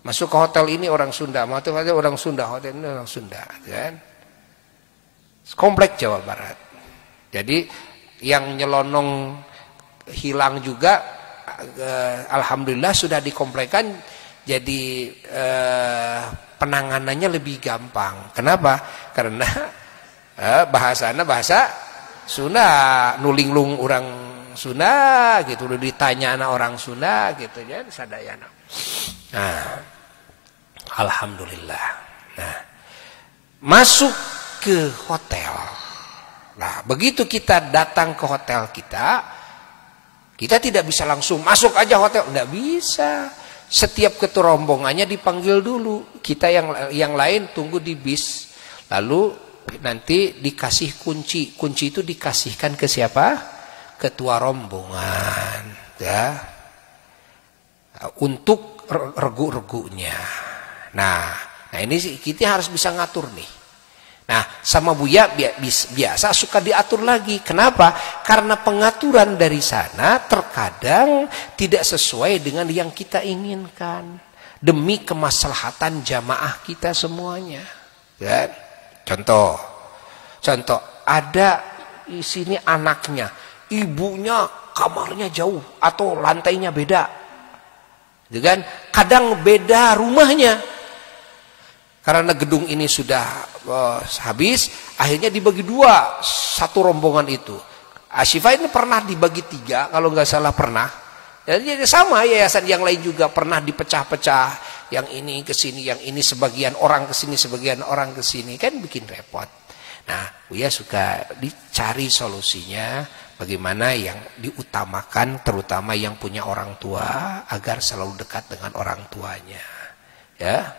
Masuk ke hotel ini orang Sunda, masuk aja orang Sunda, hotel ini orang Sunda, kan? Komplek Jawa Barat. Jadi yang nyelonong hilang juga alhamdulillah sudah dikomplekkan, jadi penanganannya lebih gampang. Kenapa? Karena bahasanya bahasa Sunda, nulinglung orang Sunda gitu, udah ditanya anak orang Sunda gitu ya, sadayana. Nah, alhamdulillah. Nah, masuk ke hotel. Nah, begitu kita datang ke hotel kita tidak bisa langsung masuk aja hotel, enggak bisa. Setiap ketua rombongannya dipanggil dulu. Kita yang lain tunggu di bis. Lalu nanti dikasih kunci. Kunci itu dikasihkan ke siapa? Ketua rombongan, ya, untuk regu-regunya. Nah ini kita harus bisa ngatur nih. Nah, sama Buya biasa suka diatur lagi. Kenapa? Karena pengaturan dari sana terkadang tidak sesuai dengan yang kita inginkan. Demi kemaslahatan jamaah kita semuanya. Ya. Contoh, ada di sini anaknya, ibunya kamarnya jauh atau lantainya beda. Kan? Kadang beda rumahnya. Karena gedung ini sudah habis, akhirnya dibagi 2 satu rombongan itu. Asyifa ini pernah dibagi 3 kalau nggak salah pernah. Jadi sama yayasan yang lain juga pernah dipecah-pecah. Yang ini ke sini, yang ini sebagian orang ke sini, sebagian orang ke sini, kan bikin repot. Nah, Buya suka dicari solusinya bagaimana yang diutamakan, terutama yang punya orang tua agar selalu dekat dengan orang tuanya. Ya.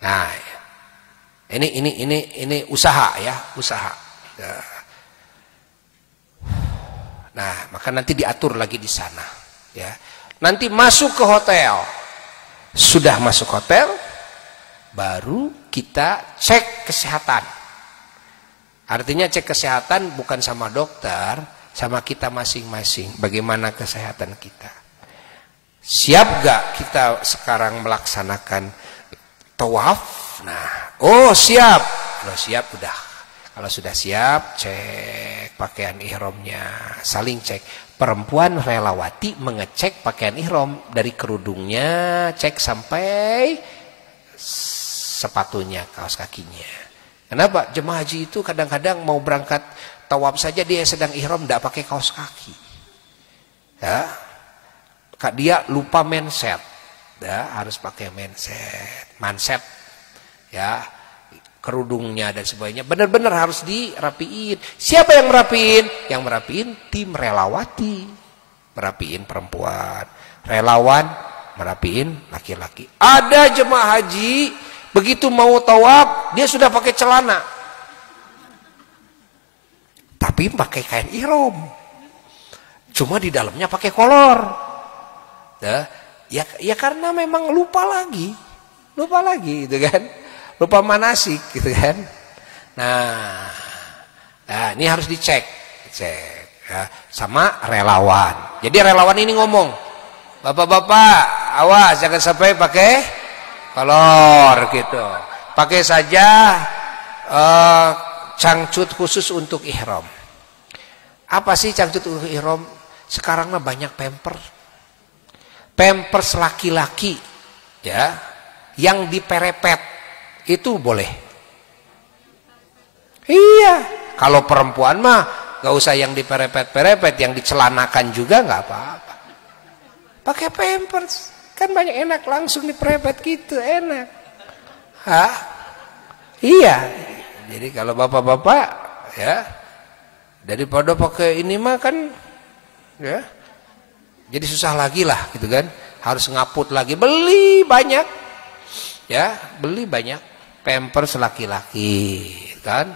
Nah, ini usaha ya, usaha. Ya. Nah, maka nanti diatur lagi di sana, ya. Nanti masuk ke hotel. Sudah masuk hotel, baru kita cek kesehatan. Artinya cek kesehatan bukan sama dokter, sama kita masing-masing. Bagaimana kesehatan kita? Siap gak kita sekarang melaksanakan tawaf. Nah, oh siap. Kalau siap udah. Kalau sudah siap, cek pakaian ihramnya, saling cek. Perempuan relawati mengecek pakaian ihram dari kerudungnya, cek sampai sepatunya, kaos kakinya. Kenapa? Jemaah haji itu kadang-kadang mau berangkat tawaf saja dia sedang ihram tidak pakai kaos kaki. Ya. Dia lupa menset. Ya, harus pakai manset. Ya. Kerudungnya dan sebagainya benar-benar harus dirapiin. Siapa yang merapiin? Yang merapiin tim relawati, merapiin perempuan. Relawan merapiin laki-laki. Ada jemaah haji begitu mau tawaf dia sudah pakai celana, tapi pakai kain ihram, cuma di dalamnya pakai kolor. Ya karena memang lupa lagi gitu kan. Lupa manasik gitu kan. Nah ini harus dicek ya, sama relawan. Jadi relawan ini ngomong, bapak-bapak awas jangan sampai pakai kolor gitu. Pakai saja cangcut khusus untuk ihram. Apa sih cangcut untuk ihram? Sekarang mah banyak pampers laki-laki ya yang diperepet. Itu boleh. Iya. Kalau perempuan mah gak usah yang diperepet-perepet, yang dicelanakan juga gak apa-apa. Pakai pampers, kan banyak enak langsung diperepet gitu, enak. Hah? Iya. Jadi kalau bapak-bapak ya daripada pakai ini mah kan ya jadi susah lagi lah gitu kan. Harus ngaput lagi, beli banyak. Ya, beli banyak. Pampers laki-laki kan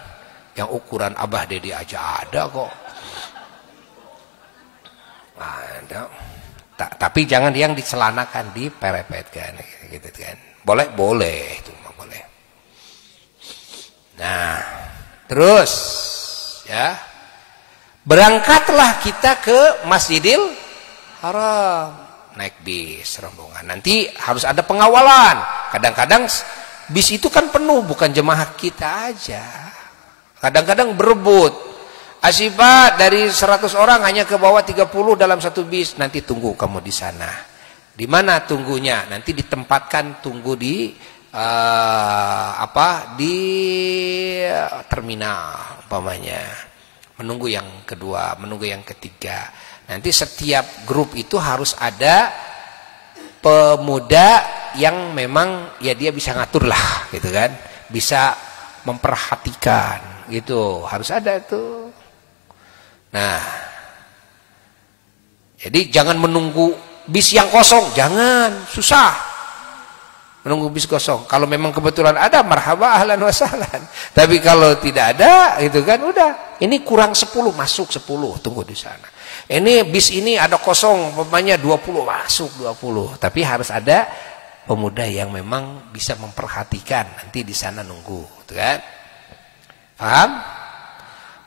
yang ukuran Abah Dedi aja ada kok. Ada. Tapi jangan yang dicelanakan, diperepetkan gitu kan. Boleh itu mah boleh. Nah, terus ya. Berangkatlah kita ke Masjidil Haram, naik bis rombongan. Nanti harus ada pengawalan. Kadang-kadang bis itu kan penuh, bukan jemaah kita aja. Kadang-kadang berebut. Asyifa dari 100 orang hanya ke bawah 30 dalam satu bis. Nanti tunggu kamu di sana. Di mana tunggunya? Nanti ditempatkan tunggu di di terminal umpamanya. Menunggu yang kedua, menunggu yang ketiga. Nanti setiap grup itu harus ada pemuda yang memang ya dia bisa ngatur lah gitu kan, bisa memperhatikan gitu, harus ada itu. Nah, jadi jangan menunggu bis yang kosong, jangan, susah menunggu bis kosong. Kalau memang kebetulan ada, marhaba ahlan wa sahlan. Tapi kalau tidak ada itu kan udah, ini kurang 10 masuk 10, tunggu di sana. Ini bis ini ada kosong, umpamanya 20 masuk 20. Tapi harus ada pemuda yang memang bisa memperhatikan, nanti di sana nunggu, gitu kan? Paham?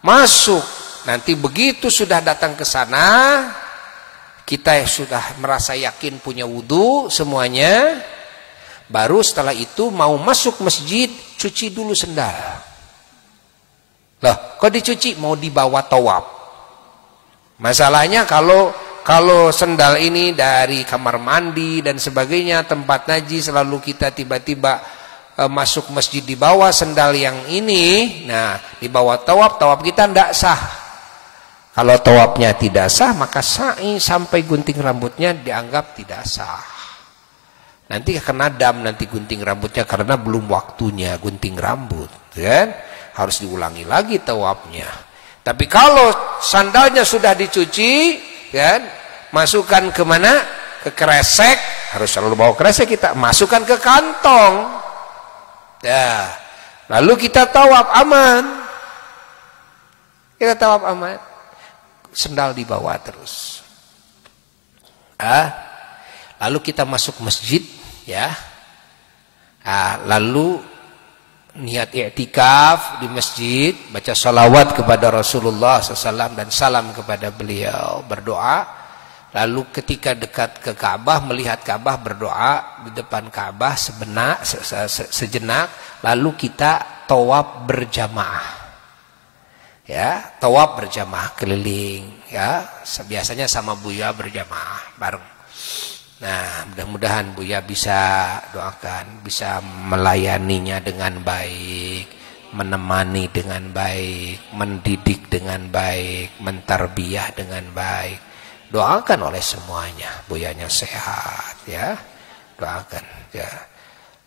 Masuk, nanti begitu sudah datang ke sana, kita sudah merasa yakin punya wudu semuanya, baru setelah itu mau masuk masjid, cuci dulu sendal. Loh, kok dicuci? Mau dibawa tawaf. Masalahnya kalau sendal ini dari kamar mandi dan sebagainya, tempat najis, selalu kita tiba-tiba masuk masjid di bawah sendal yang ini, nah dibawa tawaf kita tidak sah. Kalau tawafnya tidak sah, maka sa'i sampai gunting rambutnya dianggap tidak sah. Nanti kena dam nanti gunting rambutnya karena belum waktunya gunting rambut, kan? Harus diulangi lagi tawafnya. Tapi kalau sandalnya sudah dicuci, kan? Masukkan ke mana? Ke kresek, harus selalu bawa kresek kita, masukkan ke kantong. Ya. Lalu kita tawaf aman. Kita tawaf aman. Sendal dibawa terus. Lalu kita masuk masjid, ya. Lalu niat i'tikaf di masjid, baca salawat kepada Rasulullah SAW dan salam kepada beliau, berdoa. Lalu ketika dekat ke Ka'bah, melihat Ka'bah, berdoa di depan Ka'bah sejenak, lalu kita tawaf berjamaah. Ya, tawaf berjamaah keliling, ya. Biasanya sama Buya berjamaah bareng. Nah, mudah-mudahan Buya bisa doakan, bisa melayaninya dengan baik, menemani dengan baik, mendidik dengan baik, mentarbiyah dengan baik. Doakan oleh semuanya, Buyanya sehat, ya. Doakan, ya.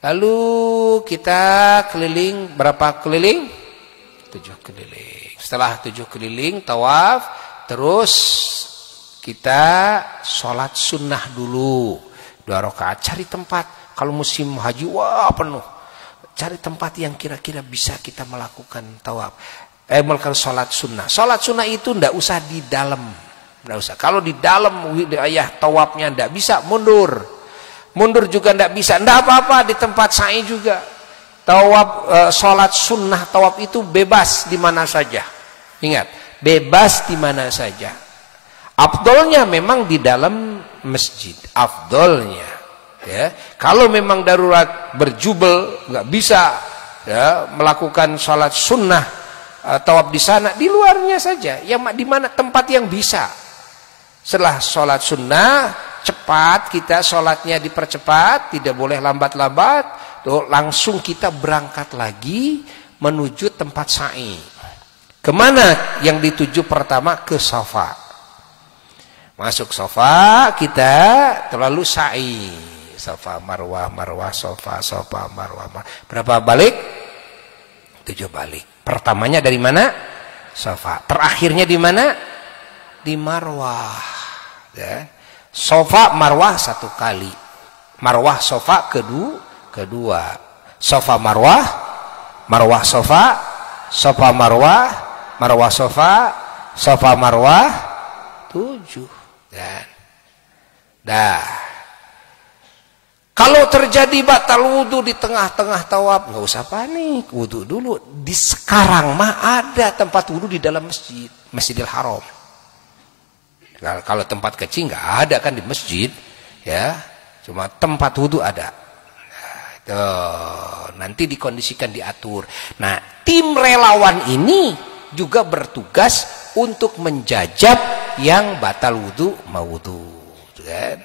Lalu kita keliling, berapa keliling? 7 keliling. Setelah 7 keliling tawaf, terus kita sholat sunnah dulu 2 rakaat. Cari tempat, kalau musim haji wah penuh, cari tempat yang kira-kira bisa kita melakukan tawaf, melakukan sholat sunnah. Sholat sunnah itu ndak usah di dalam, ndak usah. Kalau di dalam wilayah tawafnya ndak bisa, mundur juga ndak bisa, ndak apa-apa, di tempat sa'i juga. Tawaf, sholat sunnah tawaf itu bebas di mana saja. Ingat, bebas di mana saja. Afdolnya memang di dalam masjid. Afdolnya, ya. Kalau memang darurat berjubel, nggak bisa, ya, melakukan sholat sunnah tawaf di sana, di luarnya saja. Yang di mana tempat yang bisa. Setelah sholat sunnah, cepat kita sholatnya dipercepat, tidak boleh lambat-lambat. Langsung kita berangkat lagi menuju tempat sa'i. Kemana yang dituju pertama? Ke Safa. Masuk Safa, kita terlalu sa'i. Safa, Marwah, Marwah, Safa, Safa, Marwah. Berapa balik? 7 balik. Pertamanya dari mana? Safa. Terakhirnya di mana? Di Marwah. Ya. Safa, Marwah 1 kali. Marwah, Safa kedua. Safa, Marwah, Marwah, Safa, Safa, Marwah, Marwah, Safa, Safa, Marwah 7. Dah. Kalau terjadi batal wudu di tengah-tengah tawaf, nggak usah panik, wudu dulu. Di sekarang mah ada tempat wudu di dalam masjid, Masjidil Haram. Kalau tempat kecil nggak ada kan di masjid, ya. Cuma tempat wudu ada. Nanti dikondisikan, diatur. Nah, tim relawan ini juga bertugas untuk menjajab yang batal wudu mau wudu, kan?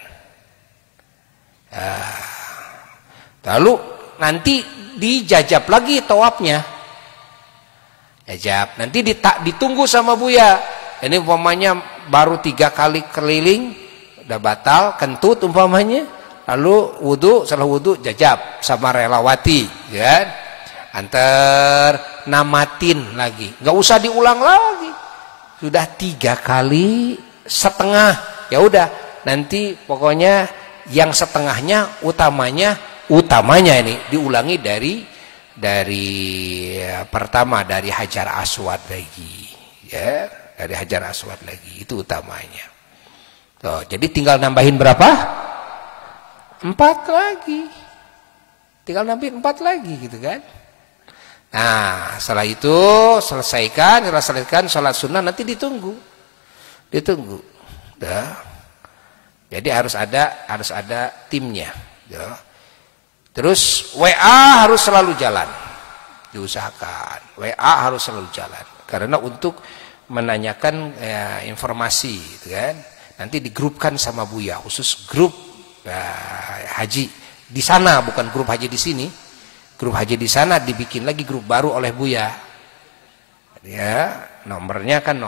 Lalu nanti dijajab lagi tawafnya, jajab. Nanti ditunggu sama Buya. Ini umpamanya baru 3 kali keliling, udah batal, kentut umpamanya. Lalu wudu, setelah wudu jajab sama relawati, kan? Antar namatin lagi, nggak usah diulang lagi. Sudah 3 kali setengah, ya udah. Nanti pokoknya yang setengahnya utamanya ini diulangi dari pertama, dari Hajar Aswad lagi, ya, dari Hajar Aswad lagi, itu utamanya. Jadi tinggal nambahin berapa? 4 lagi. Tinggal nambahin 4 lagi gitu kan. Nah, setelah itu selesaikan sholat sunnah, nanti ditunggu. Dah. Jadi harus ada timnya. Ya. Terus WA harus selalu jalan, diusahakan. WA harus selalu jalan, karena untuk menanyakan informasi, gitu kan. Nanti digrupkan sama Buya, khusus grup haji di sana, bukan grup haji di sini. Grup haji di sana dibikin lagi grup baru oleh Buya. Ya, nomornya kan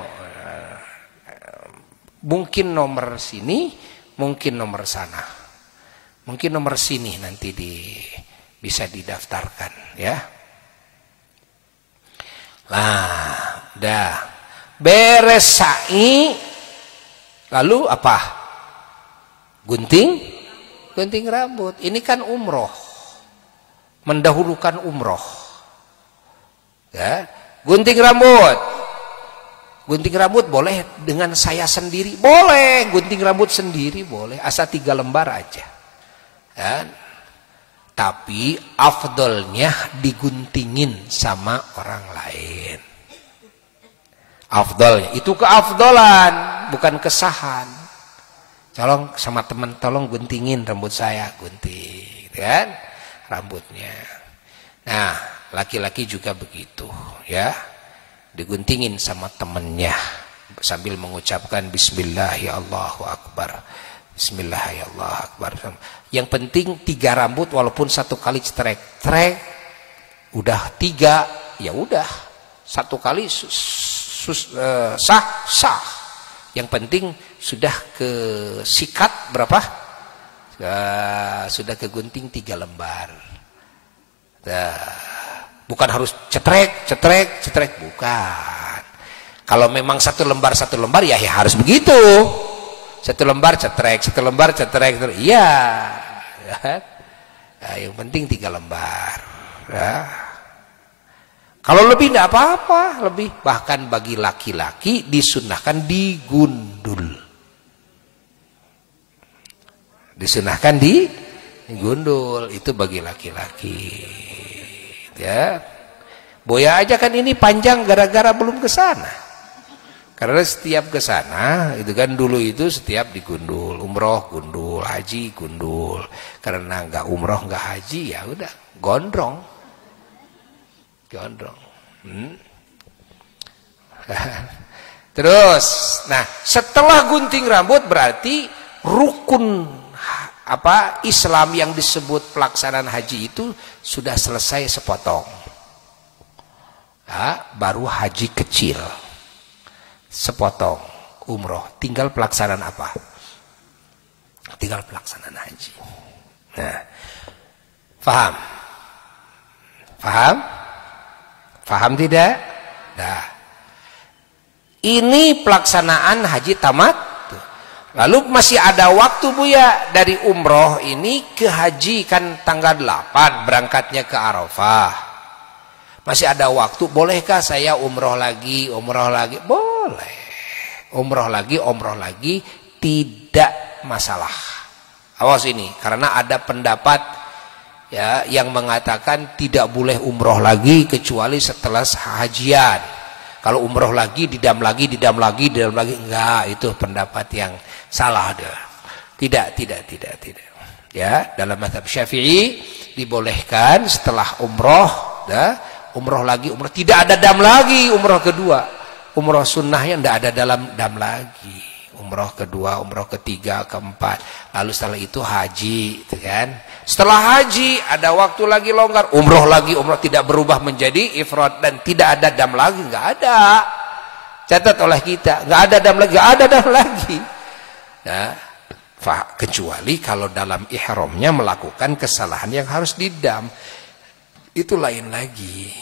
mungkin nomor sini, mungkin nomor sana. Mungkin nomor sini nanti bisa didaftarkan, ya. Nah, dah beres sa'i, lalu apa? Gunting rambut. Ini kan umroh. Mendahulukan umroh, ya. Gunting rambut boleh dengan saya sendiri, boleh. Gunting rambut sendiri boleh, asal 3 lembar aja, ya. Tapi afdolnya diguntingin sama orang lain. Afdolnya itu keafdolan, bukan kesahan, Tolong sama teman, tolong guntingin rambut saya, gunting, kan? Rambutnya. Nah, laki-laki juga begitu, ya. Diguntingin sama temannya sambil mengucapkan Bismillah ya Allahu Akbar. Bismillah ya Allahu Akbar. Yang penting 3 rambut walaupun 1 kali trek, udah 3, ya udah 1 kali sah. Yang penting sudah ke sikat berapa? Sudah ke gunting 3 lembar. Bukan harus cetrek, bukan. Kalau memang 1 lembar ya harus begitu. 1 lembar cetrek, 1 lembar cetrek. Iya. Nah, yang penting 3 lembar. Ya. Kalau lebih tidak apa-apa, lebih. Bahkan bagi laki-laki disunahkan digundul. Disunahkan digundul, itu bagi laki-laki. Ya. Boya aja kan ini panjang gara-gara belum ke sana. Karena setiap ke sana, itu kan dulu itu setiap digundul, umroh gundul, haji gundul. Karena enggak umroh enggak haji, ya udah gondrong. Terus, nah setelah gunting rambut berarti rukun Islam yang disebut pelaksanaan haji itu sudah selesai sepotong. Nah, baru haji kecil, sepotong umroh, tinggal pelaksanaan apa? Tinggal pelaksanaan haji. Nah, paham? Paham tidak? Nah, ini pelaksanaan haji tamat. Lalu masih ada waktu Buya dari umroh ini ke haji, kan tanggal 8 berangkatnya ke Arafah. Masih ada waktu, bolehkah saya umroh lagi? Boleh. Umroh lagi, tidak masalah. Awas ini, karena ada pendapat ya yang mengatakan tidak boleh umroh lagi kecuali setelah hajian. Kalau umroh lagi, didam lagi, enggak, itu pendapat yang salah ada. Tidak. Ya, dalam mazhab Syafi'i dibolehkan setelah umroh, umroh lagi, tidak ada dam lagi umroh kedua. Umroh sunnahnya tidak ada dalam dam lagi. Umroh kedua, umroh ketiga, keempat. Lalu setelah itu haji, gitu kan? Setelah haji ada waktu lagi longgar, umroh lagi, umroh tidak berubah menjadi ifrad dan tidak ada dam lagi, nggak ada. Catat oleh kita, nggak ada dam lagi. Nah, kecuali kalau dalam ihramnya melakukan kesalahan yang harus didam, itu lain lagi.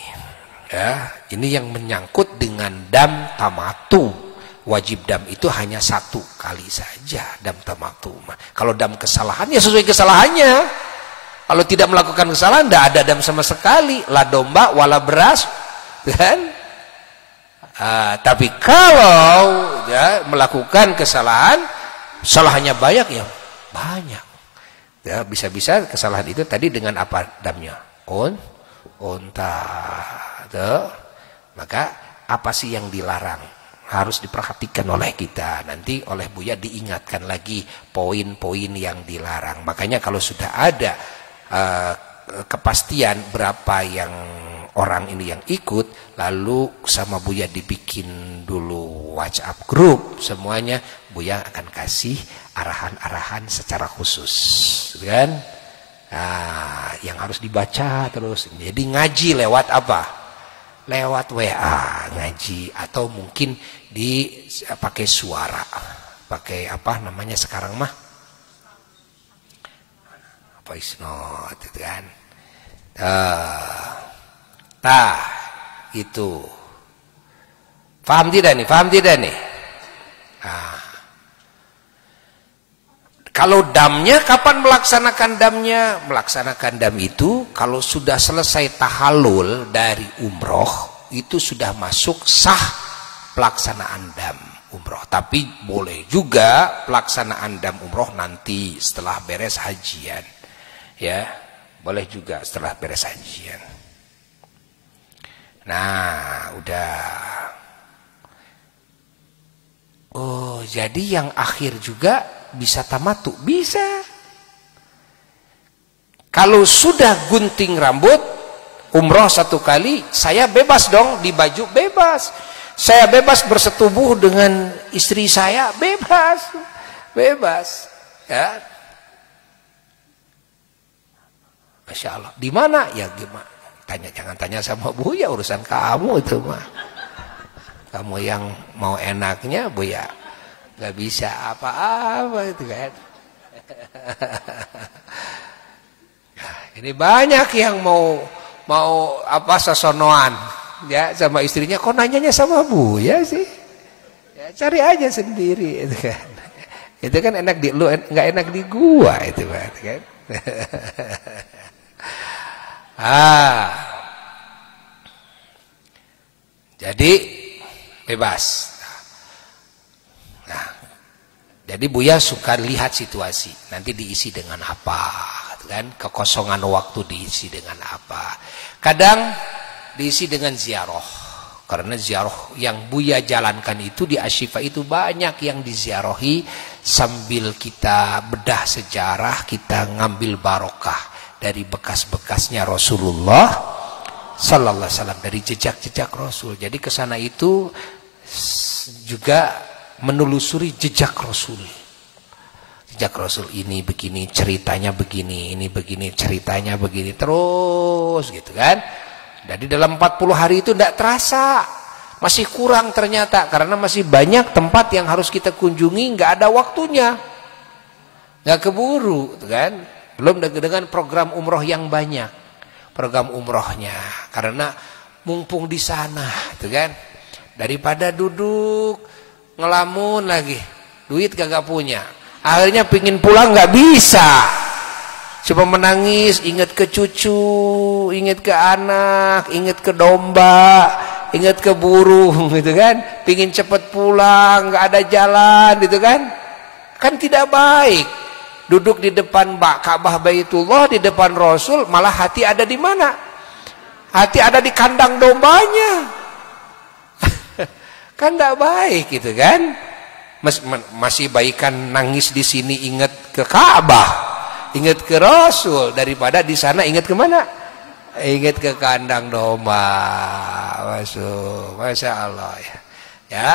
Ya, ini yang menyangkut dengan dam tamatu. Wajib dam itu hanya 1 kali saja, dam tamatu. Kalau dam kesalahan ya sesuai kesalahannya. Kalau tidak melakukan kesalahan, tidak ada dam sama sekali. La domba, wala beras, kan? Tapi kalau ya, melakukan kesalahan, kesalahannya banyak ya banyak. Ya, bisa-bisa kesalahan itu tadi dengan apa damnya? Unta. Maka apa sih yang dilarang? Harus diperhatikan oleh kita. Nanti oleh Buya diingatkan lagi poin-poin yang dilarang. Makanya kalau sudah ada kepastian berapa yang orang ini yang ikut, lalu sama Buya dibikin dulu WhatsApp grup semuanya, Buya akan kasih arahan-arahan secara khusus, kan? Nah, yang harus dibaca terus. Jadi ngaji lewat apa? Lewat WA ngaji, atau mungkin pakai suara, pakai apa namanya sekarang mah? Voice note, itu kan. Itu. Paham tidak nih? Nah. Kalau damnya, kapan melaksanakan damnya? Melaksanakan dam itu kalau sudah selesai tahallul dari umroh, itu sudah masuk sah pelaksanaan dam umroh. Tapi boleh juga pelaksanaan dam umroh nanti setelah beres hajian. Ya, boleh juga setelah beres hajian. Nah, udah. Oh, jadi yang akhir juga bisa tamatu? Bisa. Kalau sudah gunting rambut, umroh 1 kali, saya bebas dong di baju, bebas. Saya bebas bersetubuh dengan istri saya, bebas. Bebas. Ya. Masya Allah. Di mana? Ya gimana? Jangan tanya sama Buya, urusan kamu itu mah. Kamu yang mau enaknya, Buya nggak bisa apa-apa itu kan. Ini banyak yang mau apa sesonoan ya sama istrinya, kok nanyanya sama Buya sih? Ya, cari aja sendiri itu kan. Itu kan enak di lu, nggak enak di gua itu kan. Jadi bebas. Nah, jadi Buya suka lihat situasi. Nanti diisi dengan apa, kan? Kekosongan waktu diisi dengan apa. Kadang diisi dengan ziarah. Karena ziarah yang Buya jalankan itu di Asyifa itu banyak yang diziarahi sambil kita bedah sejarah, kita ngambil barokah dari bekas-bekasnya Rasulullah sallallahu alaihi wasallam, dari jejak-jejak Rasul. Jadi ke sana itu juga menelusuri jejak Rasul. Jejak Rasul ini begini, ceritanya begini, ini begini, ceritanya begini, terus gitu kan. Jadi dalam 40 hari itu tidak terasa. Masih kurang ternyata, karena masih banyak tempat yang harus kita kunjungi, nggak ada waktunya. Nggak keburu, kan? Belum dengan program umroh yang banyak. Program umrohnya. Karena mumpung di sana, gitu kan. Daripada duduk, ngelamun lagi. Duit kagak punya. Akhirnya pingin pulang nggak bisa. Cuma menangis, ingat ke cucu, ingat ke anak, ingat ke domba, ingat ke burung, gitu kan. Pingin cepet pulang, nggak ada jalan, gitu kan. Kan tidak baik. Duduk di depan Ka'bah Baitullah, di depan Rasul, malah hati ada di mana? Hati ada di kandang dombanya. Kan tidak baik gitu kan? Masih baikan nangis di sini ingat ke Ka'bah, ingat ke Rasul, daripada di sana ingat ke mana? Ingat ke kandang domba. Masya Allah ya. Ya.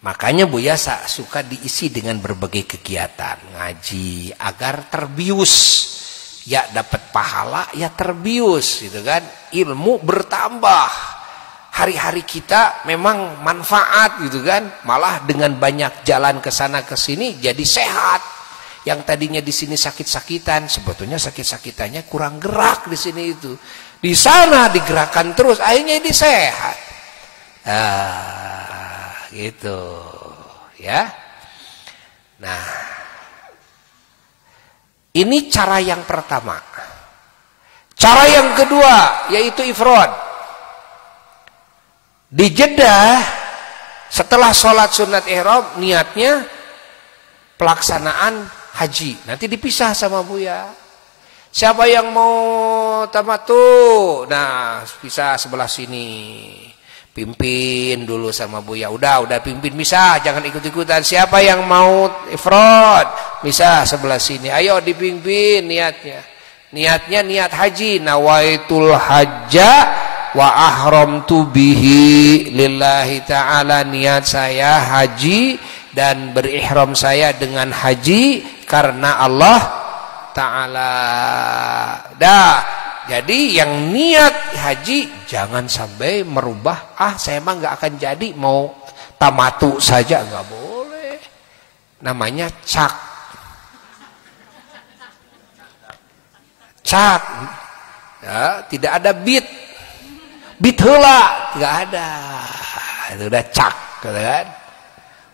Makanya Buya suka diisi dengan berbagai kegiatan ngaji agar terbius, ya dapat pahala, ya terbius gitu kan, ilmu bertambah. Hari-hari kita memang manfaat gitu kan, malah dengan banyak jalan ke sana ke sini jadi sehat. Yang tadinya di sini sakit-sakitan, sebetulnya sakit-sakitannya kurang gerak di sini itu. Di sana digerakkan terus, akhirnya ini sehat. Gitu ya. Nah, ini cara yang pertama. Cara yang kedua yaitu ifrad. Di Jeddah setelah sholat sunat ihram niatnya pelaksanaan haji. Nanti dipisah sama Buya. Siapa yang mau tamattu? Nah, bisa sebelah sini. Pimpin dulu sama Buya. Udah pimpin, bisa, jangan ikut-ikutan. Siapa yang mau ifrad? Bisa sebelah sini. Ayo dipimpin niatnya. Niatnya niat haji. Nawaitul hajja wa ahramtu bihi lillahi ta'ala. Niat saya haji dan berihram saya dengan haji karena Allah Ta'ala. Jadi yang niat haji jangan sampai merubah, saya emang nggak akan jadi, mau tamatu saja, nggak boleh. Namanya cak. Ya, tidak ada bit heula, nggak ada. Itu udah cak, kan?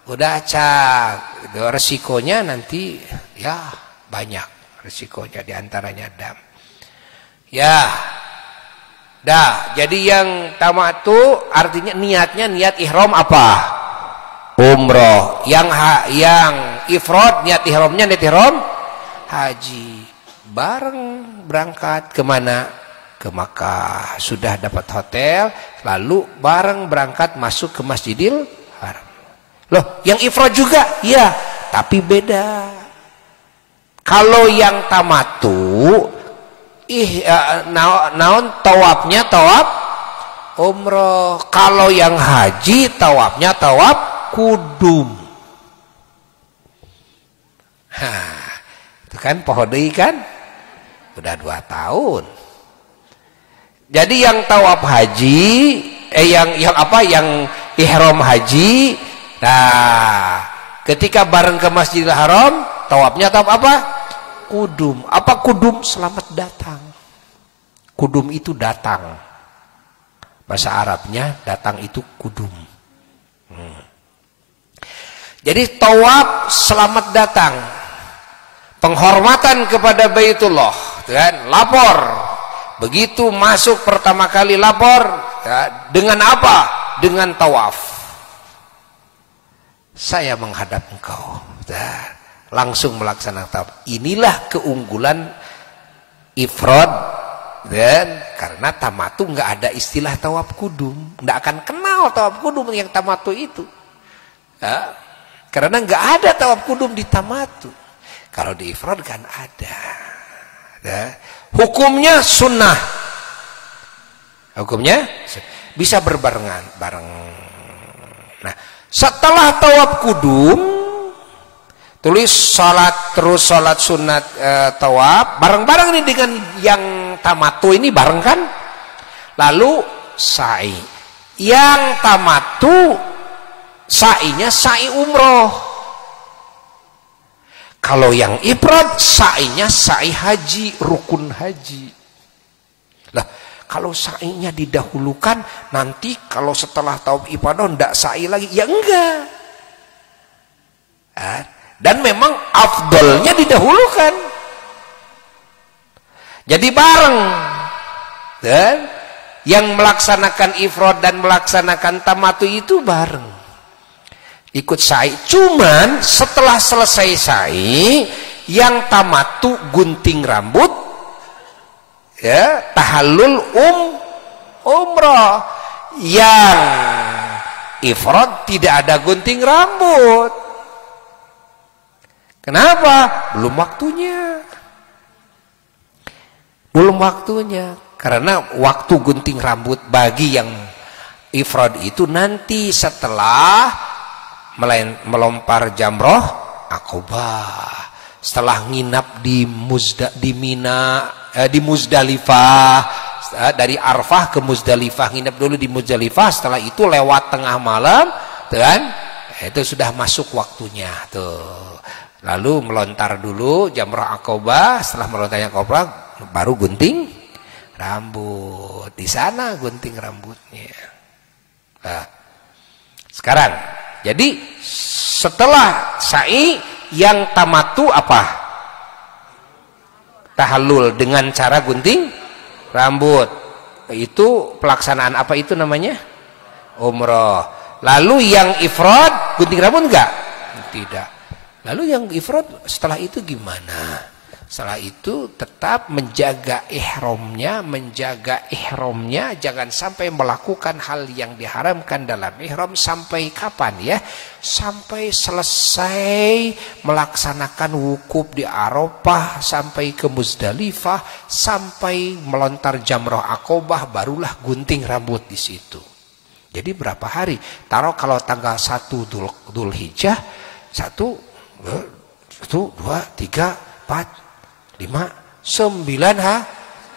Udah cak. Itu resikonya nanti ya banyak resikonya, diantaranya dam. Ya, jadi yang tamattu artinya niatnya niat ihram apa? Umroh. Yang ifrad niat ihramnya niat ihram haji. Bareng berangkat kemana? Ke Makkah. Sudah dapat hotel, lalu bareng berangkat masuk ke Masjidil Haram. Loh, yang ifrad juga? Iya, tapi beda. Kalau yang tamattu naon tawafnya tawaf umroh. Kalau yang haji tawafnya tawaf kudum. Itu kan poho deui kan? Udah 2 tahun. Jadi yang tawaf haji, yang ihram haji, nah ketika bareng ke Masjidil Haram, tawafnya tawaf apa? Kudum. Apa kudum? Selamat datang. Kudum itu datang. Bahasa Arabnya datang itu kudum. Jadi tawaf selamat datang. Penghormatan kepada Baitullah, kan? Lapor. Begitu masuk pertama kali lapor, ya, dengan apa? Dengan tawaf. Saya menghadap engkau. Ya, langsung melaksanakan tawaf. Inilah keunggulan ifrad, dan karena tamattu nggak ada istilah tawaf kudum, nggak akan kenal tawaf kudum yang tamattu itu. Ya, karena nggak ada tawaf kudum di tamattu. Kalau di ifrad kan ada. Ya. Hukumnya sunnah. Hukumnya bisa berbarengan, bareng. Nah, setelah tawaf kudum, tulis salat, terus salat sunat tawaf, bareng-bareng nih dengan yang tamattu ini bareng kan? Lalu sa'i. Yang tamattu sa'inya sa'i umroh. Kalau yang ifrad sa'inya sa'i haji, rukun haji. Lah, kalau sa'inya didahulukan, nanti kalau setelah tawaf ifadah ndak sa'i lagi, ya enggak. Dan memang afdolnya didahulukan. Jadi bareng. Dan yang melaksanakan ifrad dan melaksanakan tamattu itu bareng. Ikut sa'i. Cuman setelah selesai sa'i, yang tamattu gunting rambut, ya, tahallul umrah. Yang ifrad tidak ada gunting rambut. Kenapa? Belum waktunya. Belum waktunya. Karena waktu gunting rambut bagi yang ifrad itu nanti setelah melompar jamroh Aqobah, setelah nginap di Muzdalifah, dari Arfah ke Muzdalifah, nginap dulu di Muzdalifah, setelah itu lewat tengah malam, kan? Itu sudah masuk waktunya tuh. Lalu melontar dulu jamroh Aqobah, setelah melontarnya Aqobah baru gunting rambut. Di sana gunting rambutnya. Nah, sekarang jadi setelah sa'i yang tamattu apa? Tahallul dengan cara gunting rambut. Itu pelaksanaan apa itu namanya? Umroh. Lalu yang ifrad gunting rambut enggak? Tidak. Lalu yang ifrad setelah itu gimana? Setelah itu tetap menjaga ihramnya, jangan sampai melakukan hal yang diharamkan dalam ihram. Sampai kapan ya? Sampai selesai melaksanakan wukuf di Arafah, sampai ke Muzdalifah, sampai melontar jamroh Aqobah, barulah gunting rambut di situ. Jadi berapa hari? Taruh kalau tanggal 1 Dzulhijjah, 1, 2, 3, 4, 5, 9,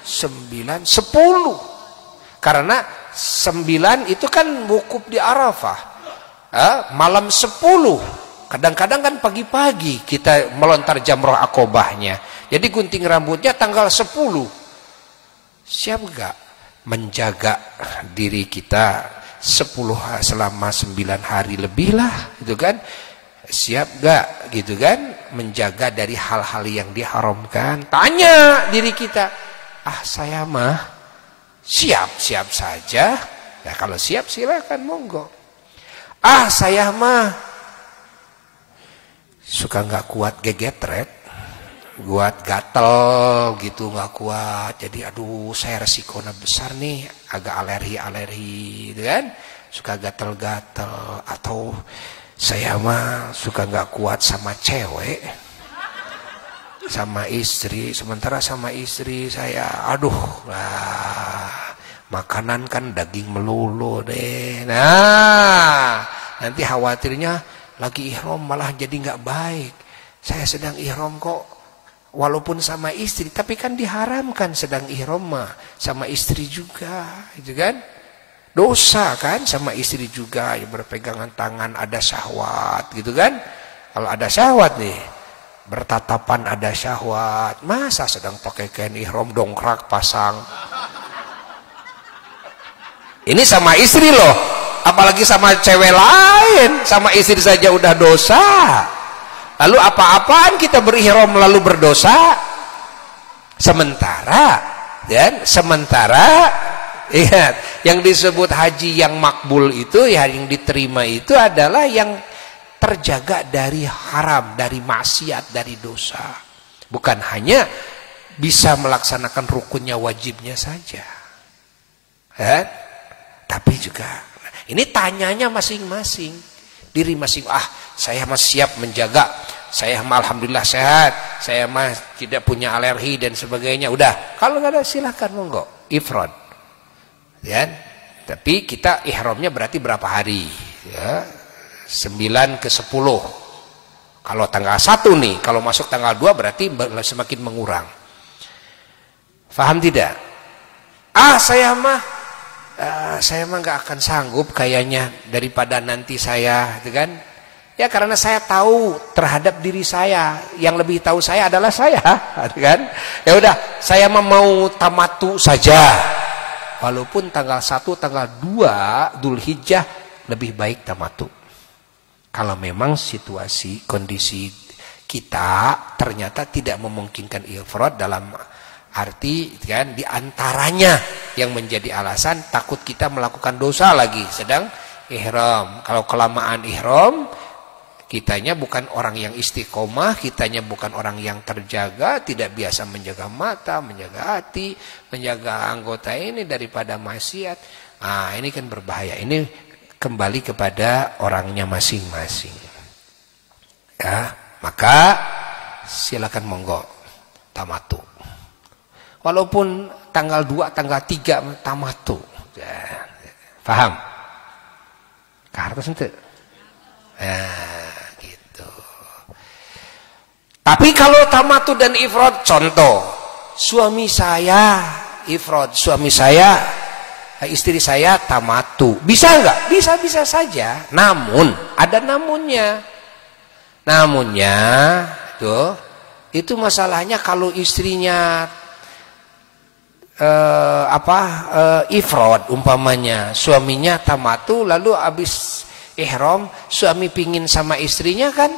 9, 10. Karena 9 itu kan wukuf di Arafah. Malam 10. Kadang-kadang kan pagi-pagi kita melontar jamroh Aqobahnya. Jadi gunting rambutnya tanggal 10. Siap gak menjaga diri kita 10 selama 9 hari lebih lah, gitu kan? Siap gak gitu kan menjaga dari hal-hal yang diharamkan? Tanya diri kita. Saya mah siap-siap saja. Ya kalau siap silakan monggo. Saya mah suka gak kuat gegetret, buat gatel gitu, gak kuat. Jadi aduh saya resikonya besar nih, agak alergi gitu kan. Suka gatel-gatel, atau Saya mah suka nggak kuat sama cewek, sama istri. Sementara sama istri saya, aduh lah, makanan kan daging melulu deh. Nah, nanti khawatirnya lagi ihram malah jadi nggak baik. Saya sedang ihram kok, walaupun sama istri, tapi kan diharamkan sedang ihram mah sama istri juga, gitu kan? Dosa kan sama istri juga, yang berpegangan tangan, ada syahwat, gitu kan? Kalau ada syahwat nih, bertatapan ada syahwat, masa sedang pakai kain ihram dongkrak pasang? Ini sama istri loh, apalagi sama cewek lain. Sama istri saja udah dosa, lalu apa-apaan kita berihram lalu berdosa? Sementara ingat, yang disebut haji yang makbul itu, ya, yang diterima itu adalah yang terjaga dari haram, dari maksiat, dari dosa. Bukan hanya bisa melaksanakan rukunnya, wajibnya saja, tapi juga ini tanyanya masing-masing, diri masing. Saya masih siap menjaga, saya mah alhamdulillah sehat, saya mah tidak punya alergi dan sebagainya. Udah, kalau nggak ada silahkan monggo ifrad, ya. Tapi kita ihramnya berarti berapa hari? Ya, 9 ke 10. Kalau tanggal 1 nih, kalau masuk tanggal 2 berarti semakin mengurang. Faham tidak? Saya mah nggak akan sanggup kayaknya, daripada nanti saya, gitu kan? Ya karena saya tahu terhadap diri saya, yang lebih tahu saya adalah saya, gitu kan? Ya udah, saya mau tamattu saja. Walaupun tanggal 1, tanggal 2 Dzulhijjah lebih baik tamattu. Kalau memang situasi, kondisi kita ternyata tidak memungkinkan ifrad, dalam arti kan diantaranya yang menjadi alasan takut kita melakukan dosa lagi sedang ihram. Kalau kelamaan ihram, kitanya bukan orang yang istiqomah, kitanya bukan orang yang terjaga, tidak biasa menjaga mata, menjaga hati, menjaga anggota ini daripada maksiat. Nah, ini kan berbahaya. Ini kembali kepada orangnya masing-masing. Ya, maka silakan monggo tamattu. Walaupun tanggal 2, tanggal 3 tamattu. Ya, paham? Kartos ente. Nah, gitu. Tapi kalau tamattu dan ifrad, contoh, suami saya ifrad, istri saya tamattu. Bisa enggak? Bisa saja. Namun, ada namunnya. Namunnya, tuh, itu masalahnya kalau istrinya ifrad umpamanya, suaminya tamattu, lalu habis ihram suami pingin sama istrinya kan,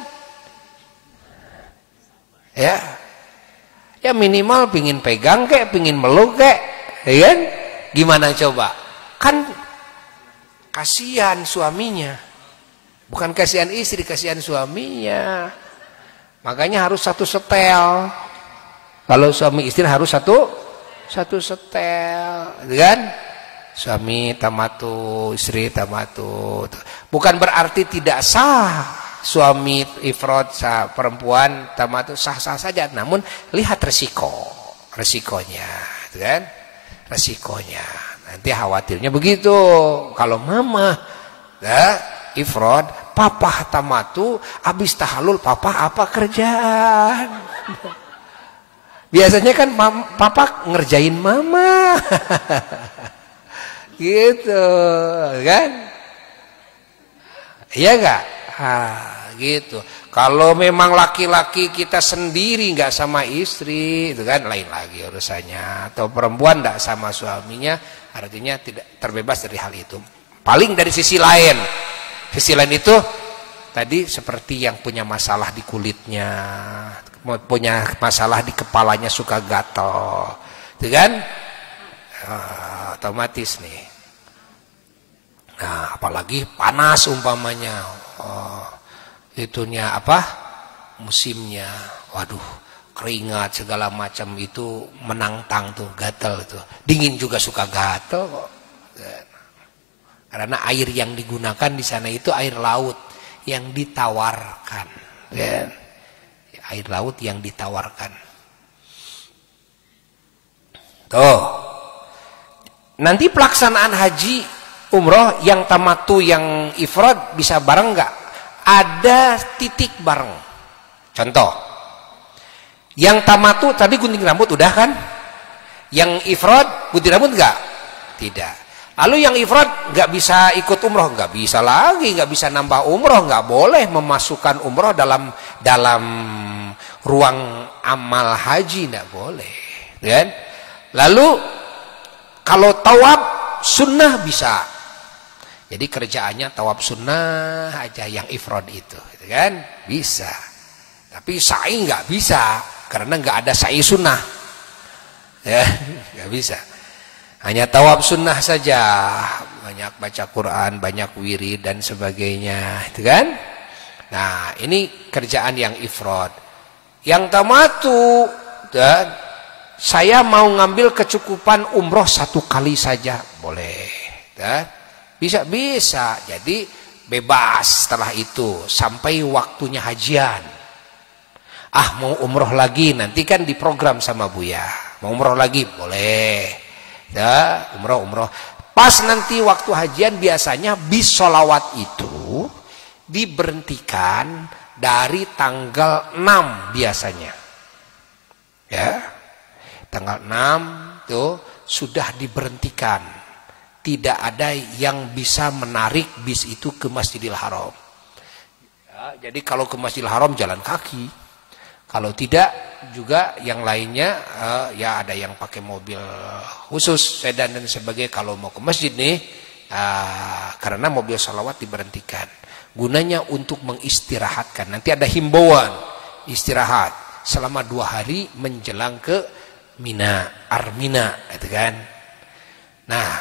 ya minimal pingin pegang kek, pingin meluk kek, ya kan? Gimana coba? Kan kasihan suaminya, bukan kasihan istri, kasihan suaminya. Makanya harus satu setel. Kalau suami istri harus satu setel, kan? Suami tamattu, istri tamattu. Bukan berarti tidak sah suami ifrad, perempuan tamattu, sah-sah saja. Namun lihat resikonya, kan? Resikonya. Nanti khawatirnya begitu. Kalau mama ifrad, papa tamattu, habis tahallul papa apa kerjaan? Biasanya kan papa ngerjain mama. Gitu, kan? Iya enggak? Gitu. Kalau memang laki-laki kita sendiri enggak sama istri, itu kan lain lagi urusannya. Atau perempuan enggak sama suaminya, artinya tidak terbebas dari hal itu. Paling dari sisi lain. Sisi lain itu tadi seperti yang punya masalah di kulitnya, punya masalah di kepalanya, suka gatal, itu kan? Otomatis nih. Nah, apalagi panas umpamanya, itunya musimnya, waduh, keringat segala macam itu menantang tuh, gatal tuh. Dingin juga suka gatal kok. Karena air yang digunakan di sana itu air laut yang ditawarkan, ya. Air laut yang ditawarkan. Tuh. Nanti pelaksanaan haji umroh yang tamattu yang ifrad bisa bareng nggak? Ada titik bareng. Contoh, yang tamattu tadi gunting rambut udah kan? Yang ifrad gunting rambut nggak? Tidak. Lalu yang ifrad nggak bisa ikut umroh, nggak bisa lagi, nggak bisa nambah umroh, nggak boleh memasukkan umroh dalam ruang amal haji, nggak boleh, kan? Lalu kalau tawaf sunnah bisa, jadi kerjaannya tawaf sunnah aja yang ifrad itu, kan? Bisa. Tapi sa'i nggak bisa, karena nggak ada sa'i sunnah, ya, nggak bisa. Hanya tawaf sunnah saja, banyak baca Quran, banyak wirid dan sebagainya, itu kan? Nah, ini kerjaan yang ifrad. Yang tamattu, dan saya mau ngambil kecukupan umroh 1 kali saja, boleh, dan bisa. Jadi bebas setelah itu sampai waktunya hajian. Mau umroh lagi, nanti kan diprogram sama Buya. Mau umroh lagi, boleh. Ya, umroh. Pas nanti waktu hajian biasanya bis sholawat itu diberhentikan dari tanggal 6 biasanya. Ya. Tanggal 6 tuh sudah diberhentikan. Tidak ada yang bisa menarik bis itu ke Masjidil Haram. Ya, jadi kalau ke Masjidil Haram jalan kaki. Kalau tidak juga yang lainnya ya ada yang pakai mobil khusus, sedan dan sebagainya kalau mau ke masjid nih, karena mobil sholawat diberhentikan. Gunanya untuk mengistirahatkan. Nanti ada himbauan istirahat selama 2 hari menjelang ke Mina, Armina, gitu kan. Nah,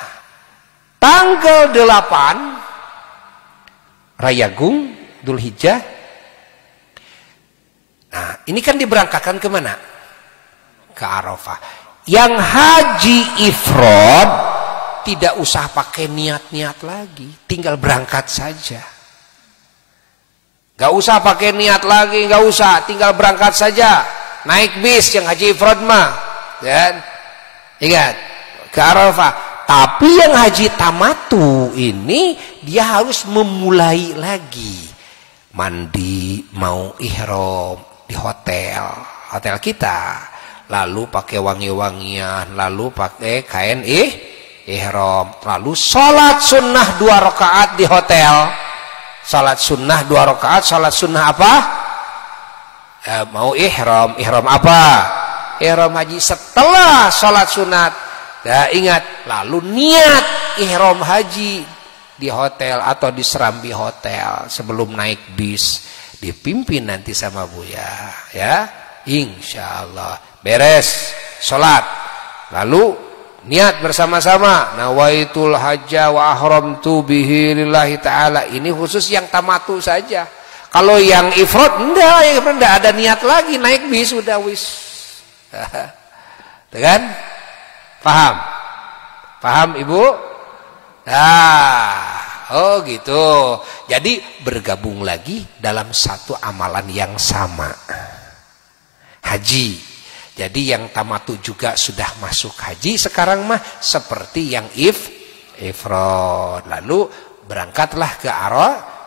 tanggal 8 Rayagung, Dzulhijjah. Nah, ini kan diberangkatkan ke mana? Ke Arafah. Yang haji ifrad tidak usah pakai niat-niat lagi, tinggal berangkat saja. Gak usah pakai niat lagi, gak usah, tinggal berangkat saja. Naik bis yang haji ifrad mah, kan? Ingat, ke Arafah. Tapi yang haji tamattu ini dia harus memulai lagi. Mandi, mau ihram di hotel kita, lalu pakai wangi-wangian, lalu pakai kain ihram, lalu sholat sunnah 2 rakaat di hotel. Sholat sunnah 2 rakaat, sholat sunnah apa? Mau ihram apa? Ihram haji setelah sholat sunat. Nah, ingat, lalu niat ihram haji di hotel atau di serambi hotel sebelum naik bis. Dipimpin nanti sama Buya, ya, insya Allah. Beres sholat, lalu niat bersama-sama, nawaitul hajja wa ahramtu bihi lillahi ta'ala. Ini khusus yang tamattu saja. Kalau yang ifrad enggak ada niat lagi, naik bis sudah wis. Kan? Paham Ibu? Oh gitu. Jadi bergabung lagi dalam satu amalan yang sama. Haji. Jadi yang tamattu juga sudah masuk haji sekarang mah seperti yang ifrad. Lalu berangkatlah ke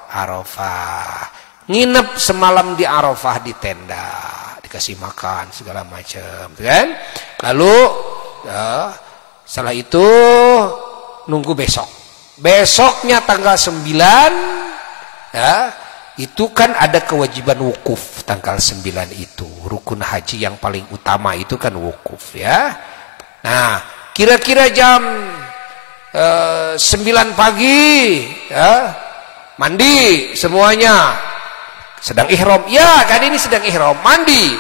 Arafah. Nginep semalam di Arafah di tenda, dikasih makan segala macam, kan? Lalu setelah itu nunggu besoknya tanggal 9, ya, itu kan ada kewajiban wukuf tanggal 9 itu. Rukun haji yang paling utama itu kan wukuf, ya. Nah, kira-kira jam 9 pagi, ya, mandi semuanya. Sedang ihram. Ya, kan ini sedang ihram. Mandi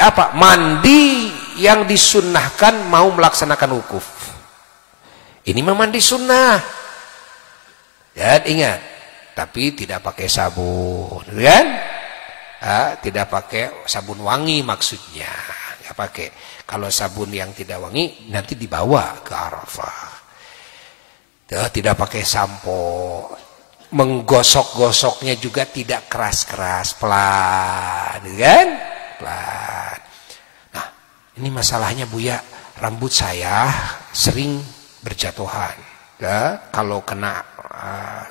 apa? Mandi yang disunnahkan mau melaksanakan wukuf. Ini memang mandi sunnah. Ya, ingat. Tapi tidak pakai sabun, kan? Tidak pakai sabun wangi maksudnya. Nggak pakai. Kalau sabun yang tidak wangi nanti dibawa ke Arafah. Tidak pakai sampo. menggosok-gosoknya juga tidak keras-keras, pelan, kan? Pelan. Nah, ini masalahnya Buya, rambut saya sering berjatuhan. Ya, kalau kena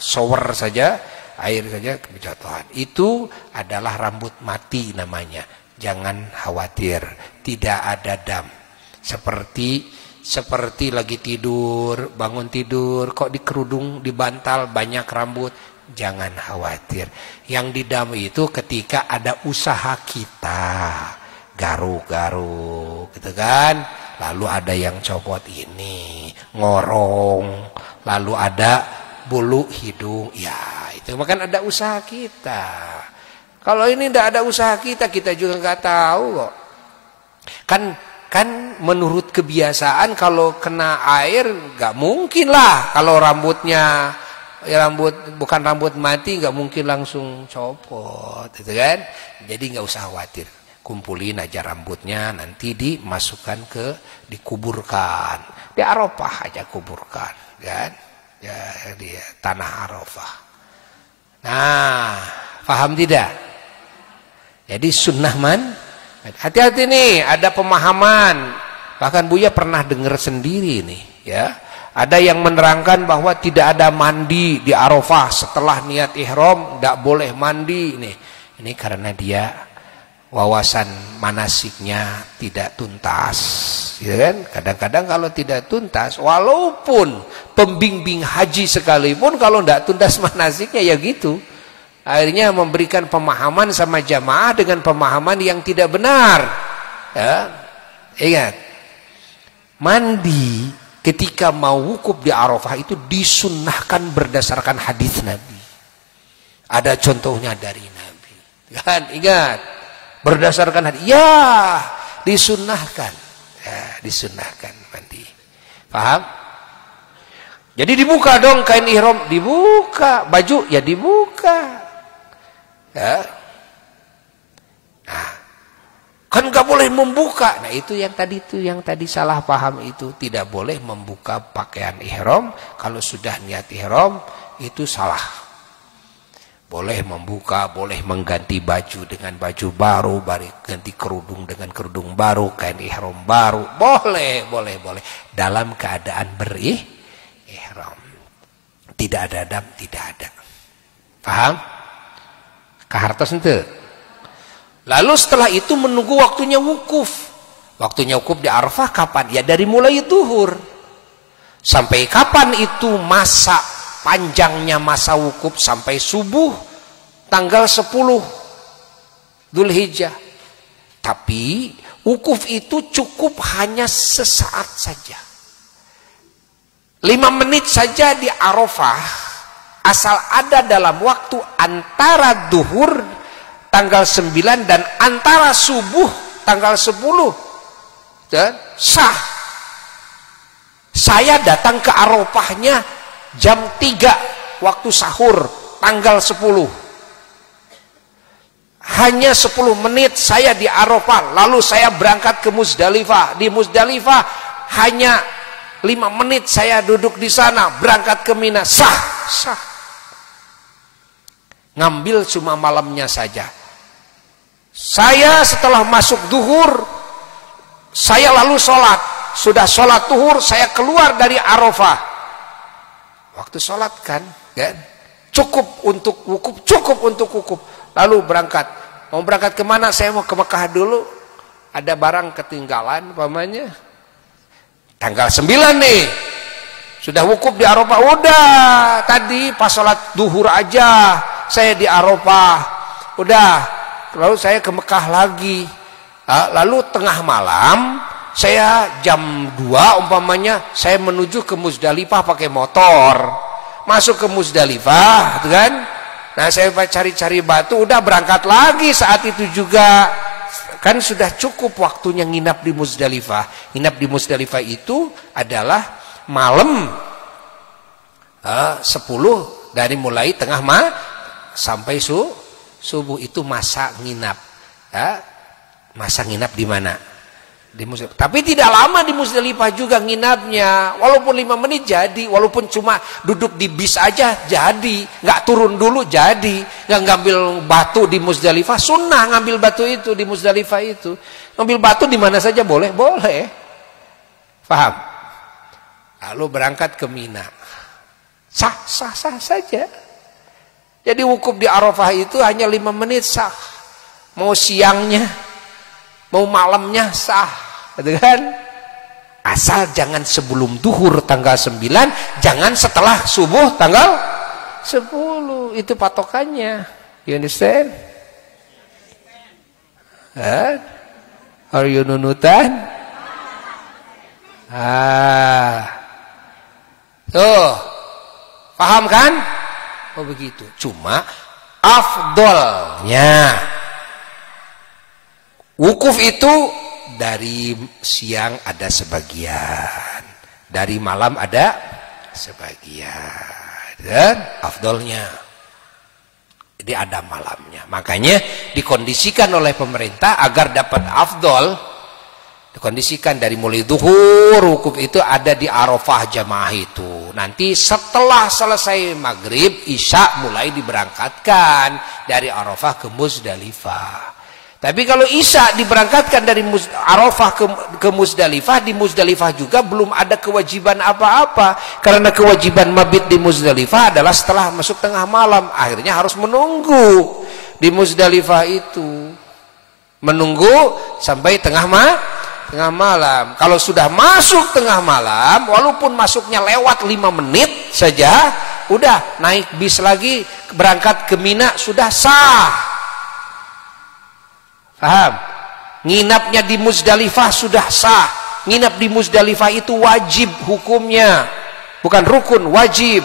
shower saja, air saja berjatuhan. Itu adalah rambut mati namanya. Jangan khawatir, tidak ada dam. Seperti lagi tidur, bangun tidur, kok di kerudung, di bantal banyak rambut. Jangan khawatir. Yang didam itu ketika ada usaha kita, garuk-garuk, gitu kan. Lalu ada yang copot ini, ngorong, lalu ada bulu hidung. Ya, itu kan ada usaha kita. Kalau ini tidak ada usaha kita, kita juga nggak tahu kok. Kan menurut kebiasaan kalau kena air nggak mungkin lah, kalau rambutnya bukan rambut mati nggak mungkin langsung copot, gitu kan? Jadi nggak usah khawatir, kumpulin aja rambutnya, nanti dikuburkan di Arafah aja, kuburkan, kan? Ya, di tanah Arafah. Nah, paham tidak? Jadi sunnah hati-hati nih, ada pemahaman. Bahkan Buya pernah dengar sendiri nih, ya. Ada yang menerangkan bahwa tidak ada mandi di Arafah setelah niat ihram, tidak boleh mandi nih. Ini karena dia wawasan manasiknya tidak tuntas, ya kan? Kadang-kadang kalau tidak tuntas, walaupun pembimbing haji sekalipun, kalau tidak tuntas manasiknya ya gitu. Akhirnya memberikan pemahaman sama jamaah dengan pemahaman yang tidak benar. Ya. Ingat, mandi ketika mau wukuf di Arafah itu disunnahkan berdasarkan hadis Nabi. Ada contohnya dari Nabi. Kan, ingat, berdasarkan hadis. Ya, disunnahkan. Ya, disunnahkan mandi. Paham? Jadi dibuka dong kain ihram, dibuka, baju ya dibuka. Ya. Nah, kan nggak boleh membuka. Nah, itu yang tadi salah paham itu, tidak boleh membuka pakaian ihram. Kalau sudah niat ihram itu salah. Boleh membuka, boleh mengganti baju dengan baju baru, ganti kerudung dengan kerudung baru, kain ihram baru. Boleh. Dalam keadaan ihram. Tidak ada adab, tidak ada. Paham? Kahartos ente. Lalu setelah itu menunggu waktunya wukuf. Waktunya wukuf di Arafah kapan? Ya dari mulai zuhur. Sampai kapan itu masa panjangnya masa wukuf? Sampai subuh tanggal 10 Dzulhijjah. Tapi wukuf itu cukup hanya sesaat saja. 5 menit saja di Arafah. Asal ada dalam waktu antara duhur tanggal 9 dan antara subuh tanggal 10. Dan sah. Saya datang ke Arafahnya jam 3 waktu sahur tanggal 10. Hanya 10 menit saya di Arafah, lalu saya berangkat ke Muzdalifah. Di Muzdalifah hanya 5 menit saya duduk di sana, berangkat ke Mina. Sah. Ngambil cuma malamnya saja. Saya setelah masuk duhur, saya lalu sholat. Sudah sholat duhur, saya keluar dari Arafah. Waktu sholat kan? Cukup untuk wukuf. Lalu berangkat. Mau berangkat kemana? Saya mau ke Mekah dulu. Ada barang ketinggalan, umpamanya. Tanggal 9 nih. Sudah wukuf di Arafah. Udah, tadi pas sholat duhur aja saya di Arafah, udah, lalu saya ke Mekah lagi. Lalu tengah malam, saya jam 2 umpamanya, saya menuju ke Muzdalifah pakai motor. Masuk ke Muzdalifah, gitu kan? Nah, saya cari-cari batu, udah berangkat lagi saat itu juga. Kan sudah cukup waktunya nginap di Muzdalifah. Nginap di Muzdalifah itu adalah malam 10 dari mulai tengah sampai subuh itu masa nginap. Ya, masa nginap di mana? Tapi tidak lama di Musdalifah juga nginapnya. Walaupun 5 menit jadi, walaupun cuma duduk di bis aja jadi, nggak turun dulu jadi, nggak ngambil batu di Musdalifah. Sunnah ngambil batu itu di Musdalifah itu. Ngambil batu di mana saja boleh, boleh. Paham? Lalu berangkat ke Mina. Sah saja. Jadi wukuf di Arafah itu hanya 5 menit sah. Mau siangnya, mau malamnya sah. Gitu kan? Asal jangan sebelum duhur tanggal 9, jangan setelah subuh tanggal 10. Itu patokannya. You understand? Are you nunutan? Tuh. Paham kan? Oh begitu. Cuma afdolnya wukuf itu dari siang ada sebagian, dari malam ada sebagian, dan afdolnya jadi ada malamnya. Makanya dikondisikan oleh pemerintah agar dapat afdol, dikondisikan dari mulai duhur wukuf itu ada di Arafah jamaah itu. Nanti setelah selesai maghrib, isya mulai diberangkatkan dari Arafah ke Musdalifah. Tapi kalau isya diberangkatkan dari Arafah ke Musdalifah, di Musdalifah juga belum ada kewajiban apa-apa. Karena kewajiban mabit di Musdalifah adalah setelah masuk tengah malam. Akhirnya harus menunggu di Musdalifah itu. Menunggu sampai tengah malam. Kalau sudah masuk tengah malam, walaupun masuknya lewat 5 menit saja, udah naik bis lagi, berangkat ke Mina sudah sah. Paham? Nginapnya di Musdalifah sudah sah. Nginap di Musdalifah itu wajib hukumnya. Bukan rukun, wajib.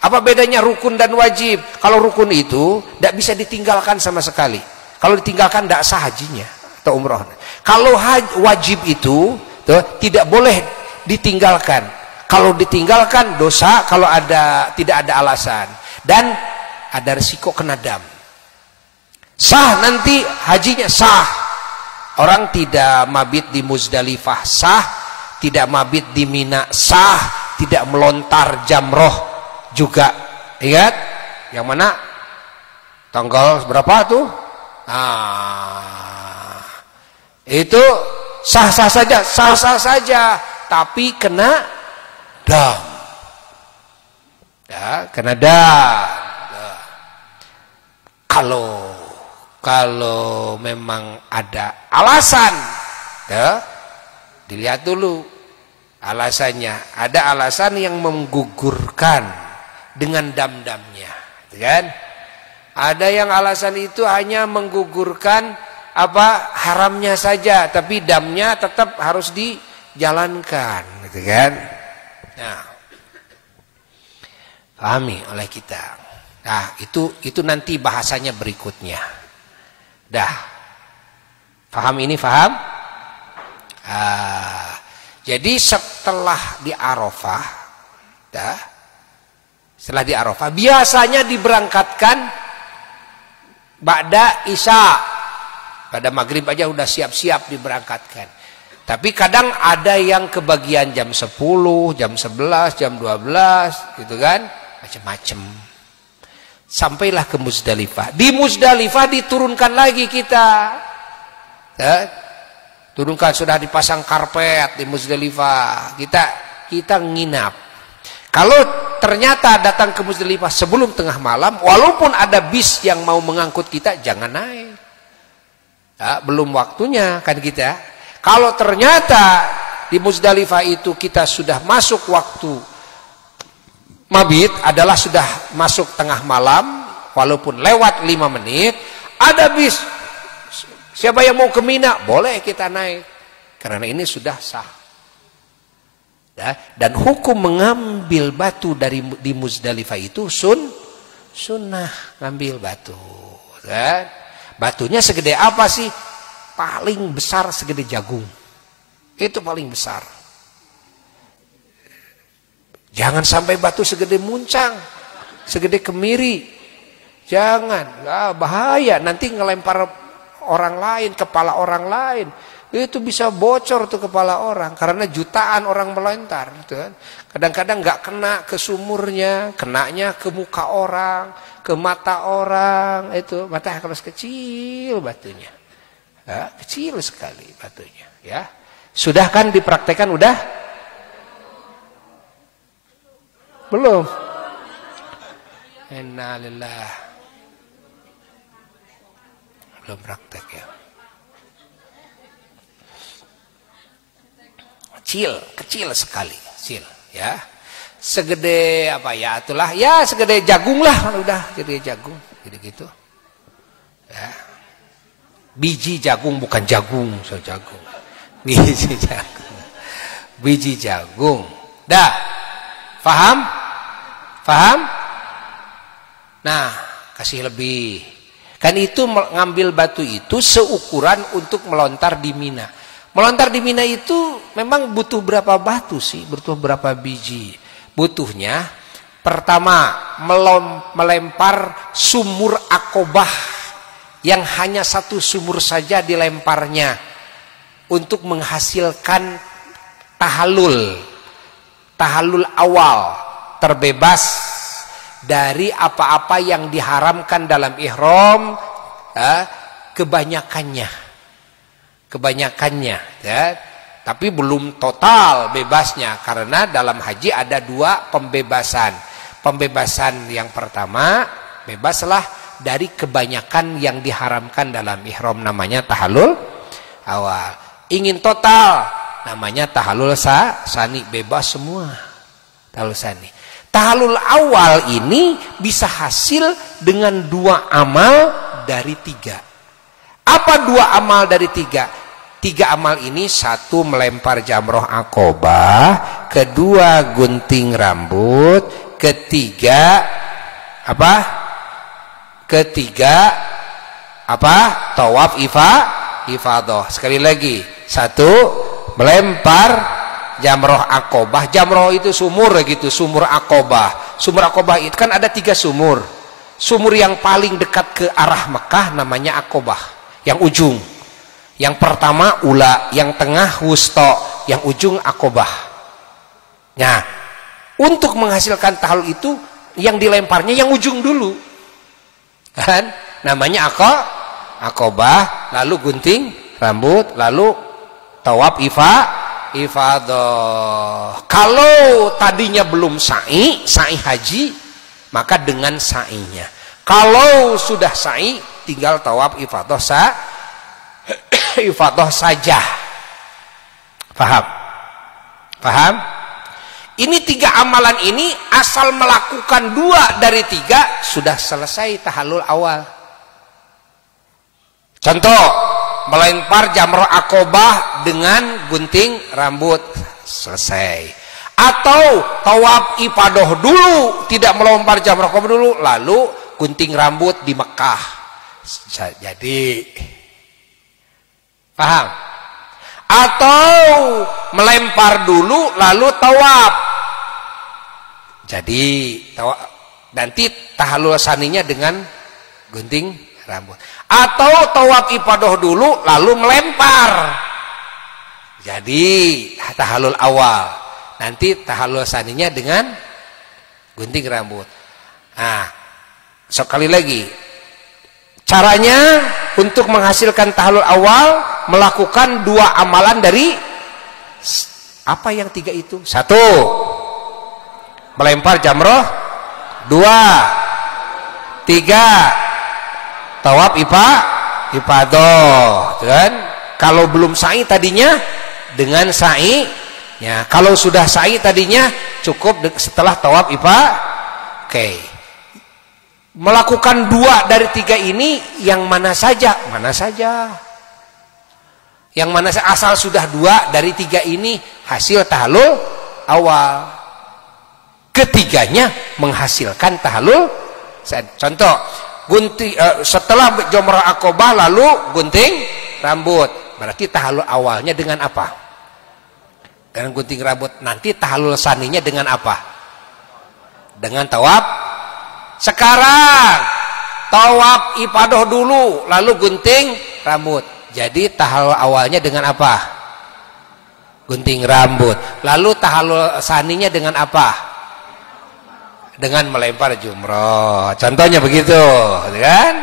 Apa bedanya rukun dan wajib? Kalau rukun itu tidak bisa ditinggalkan sama sekali. Kalau ditinggalkan tidak sah hajinya atau umroh. Kalau wajib itu tidak boleh ditinggalkan. Kalau ditinggalkan dosa, kalau tidak ada alasan. Dan ada risiko kena dam. Sah nanti hajinya sah. Orang tidak mabit di Musdalifah sah, tidak mabit di Mina sah, tidak melontar jamroh juga. Ingat? Yang mana? Tanggal berapa tuh? Itu sah-sah saja, tapi kena dam. Ya, kena dam. Kalau memang ada alasan, ya, dilihat dulu alasannya. Ada alasan yang menggugurkan dengan dam-damnya, kan? Ada yang alasan itu hanya menggugurkan haramnya saja, tapi damnya tetap harus dijalankan, gitu kan? Nah, pahami oleh kita. Nah, itu nanti bahasanya berikutnya. Dah, paham ini, paham? Jadi setelah di Arafah, setelah di Arafah biasanya diberangkatkan ba'da isya, pada maghrib aja udah siap-siap diberangkatkan. Tapi kadang ada yang kebagian jam 10, jam 11, jam 12, gitu kan, macam-macam. Sampailah ke Musdalifah. Di Musdalifah diturunkan lagi kita. Turunkan, sudah dipasang karpet di Musdalifah. Kita nginap. Kalau ternyata datang ke Musdalifah sebelum tengah malam, walaupun ada bis yang mau mengangkut kita, jangan naik. Belum waktunya kan kita. Kalau ternyata di Musdalifah itu kita sudah masuk waktu mabit, adalah sudah masuk tengah malam, walaupun lewat 5 menit, ada bis. Siapa yang mau ke Mina, boleh kita naik. Karena ini sudah sah. Dan hukum mengambil batu di Musdalifah itu sunnah ngambil batu. Batunya segede apa sih? Paling besar segede jagung. Itu paling besar. Jangan sampai batu segede muncang, segede kemiri. Jangan, bahaya. Nanti ngelempar orang lain, kepala orang lain. itu bisa bocor tuh kepala orang karena jutaan orang melontar gitu kan. Kadang-kadang nggak kena ke sumurnya, kenanya ke muka orang, ke mata orang. Itu mata keras kecil batunya, ya, kecil sekali batunya. Ya, sudah kan dipraktekkan udah? Belum? Innalillah. Belum praktek ya. Kecil sekali, kecil ya. Segede apa ya, itulah ya segede jagung lah, udah jadi jagung, gitu-gitu. Ya. Biji jagung bukan jagung, so jagung. Biji jagung. Biji jagung. Dah. Paham? Paham? Nah, kasih lebih. Kan itu ngambil batu itu seukuran untuk melontar di Mina. Melontar di Mina itu memang butuh berapa batu sih? Butuh berapa biji? Butuhnya pertama melempar sumur Aqobah yang hanya satu sumur saja dilemparnya untuk menghasilkan tahallul. Tahallul awal, terbebas dari apa-apa yang diharamkan dalam ihram, kebanyakannya ya. Tapi belum total bebasnya karena dalam haji ada dua pembebasan. Pembebasan yang pertama, bebaslah dari kebanyakan yang diharamkan dalam ihram, namanya tahallul awal. Ingin total, namanya tahallul sani, bebas semua. Tahallul sani. Tahallul awal ini bisa hasil dengan dua amal dari tiga. Apa dua amal dari tiga? Tiga amal ini, satu melempar jamroh Aqobah, kedua gunting rambut, ketiga apa? Ketiga apa? Tawaf ifadah. Sekali lagi, satu melempar jamroh Aqobah. Jamroh itu sumur gitu, sumur Aqobah. Sumur Aqobah itu kan ada tiga sumur. Sumur yang paling dekat ke arah Mekah namanya Aqobah, yang ujung. Yang pertama ula, yang tengah wusto, yang ujung Aqobah. Nah, untuk menghasilkan tahallul itu yang dilemparnya yang ujung dulu. Kan? Namanya Aqobah, lalu gunting rambut, lalu tawaf ifadah. Kalau tadinya belum sa'i haji, maka dengan sa'inya. Kalau sudah sa'i, tinggal tawaf ifadah ifadah saja. Paham? Paham? Ini tiga amalan ini asal melakukan dua dari tiga sudah selesai tahallul awal. Contoh, melempar jamroh Aqobah dengan gunting rambut, selesai. Atau tawaf ifadah dulu, tidak melempar jamroh Aqobah dulu, lalu gunting rambut di Mekah. Jadi paham? Atau melempar dulu lalu tawaf. Jadi nanti tahallul saninya dengan gunting rambut. Atau tawaf ifadah dulu lalu melempar. Jadi tahallul awal. Nanti tahallul saninya dengan gunting rambut. Nah, sekali lagi. Caranya untuk menghasilkan tahallul awal, melakukan dua amalan dari apa yang tiga itu? Satu, melempar jamroh. Dua, tiga, tawaf ifadah. Kan? Kalau belum sa'i tadinya dengan sa'i. Ya, kalau sudah sa'i tadinya cukup setelah tawaf ifadah. Oke. Melakukan dua dari tiga ini yang mana saja? Mana saja? Yang mana saja, asal sudah dua dari tiga ini hasil tahallul awal. Ketiganya menghasilkan tahallul. Contoh, setelah jamroh Aqobah lalu gunting rambut. Berarti tahallul awalnya dengan apa? Dengan gunting rambut. Nanti tahallul saninya dengan apa? Dengan tawaf. Sekarang tawaf ifadah dulu lalu gunting rambut. Jadi tahallul awalnya dengan apa? Gunting rambut. Lalu tahallul saninya dengan apa? Dengan melempar jumroh. Contohnya begitu, kan?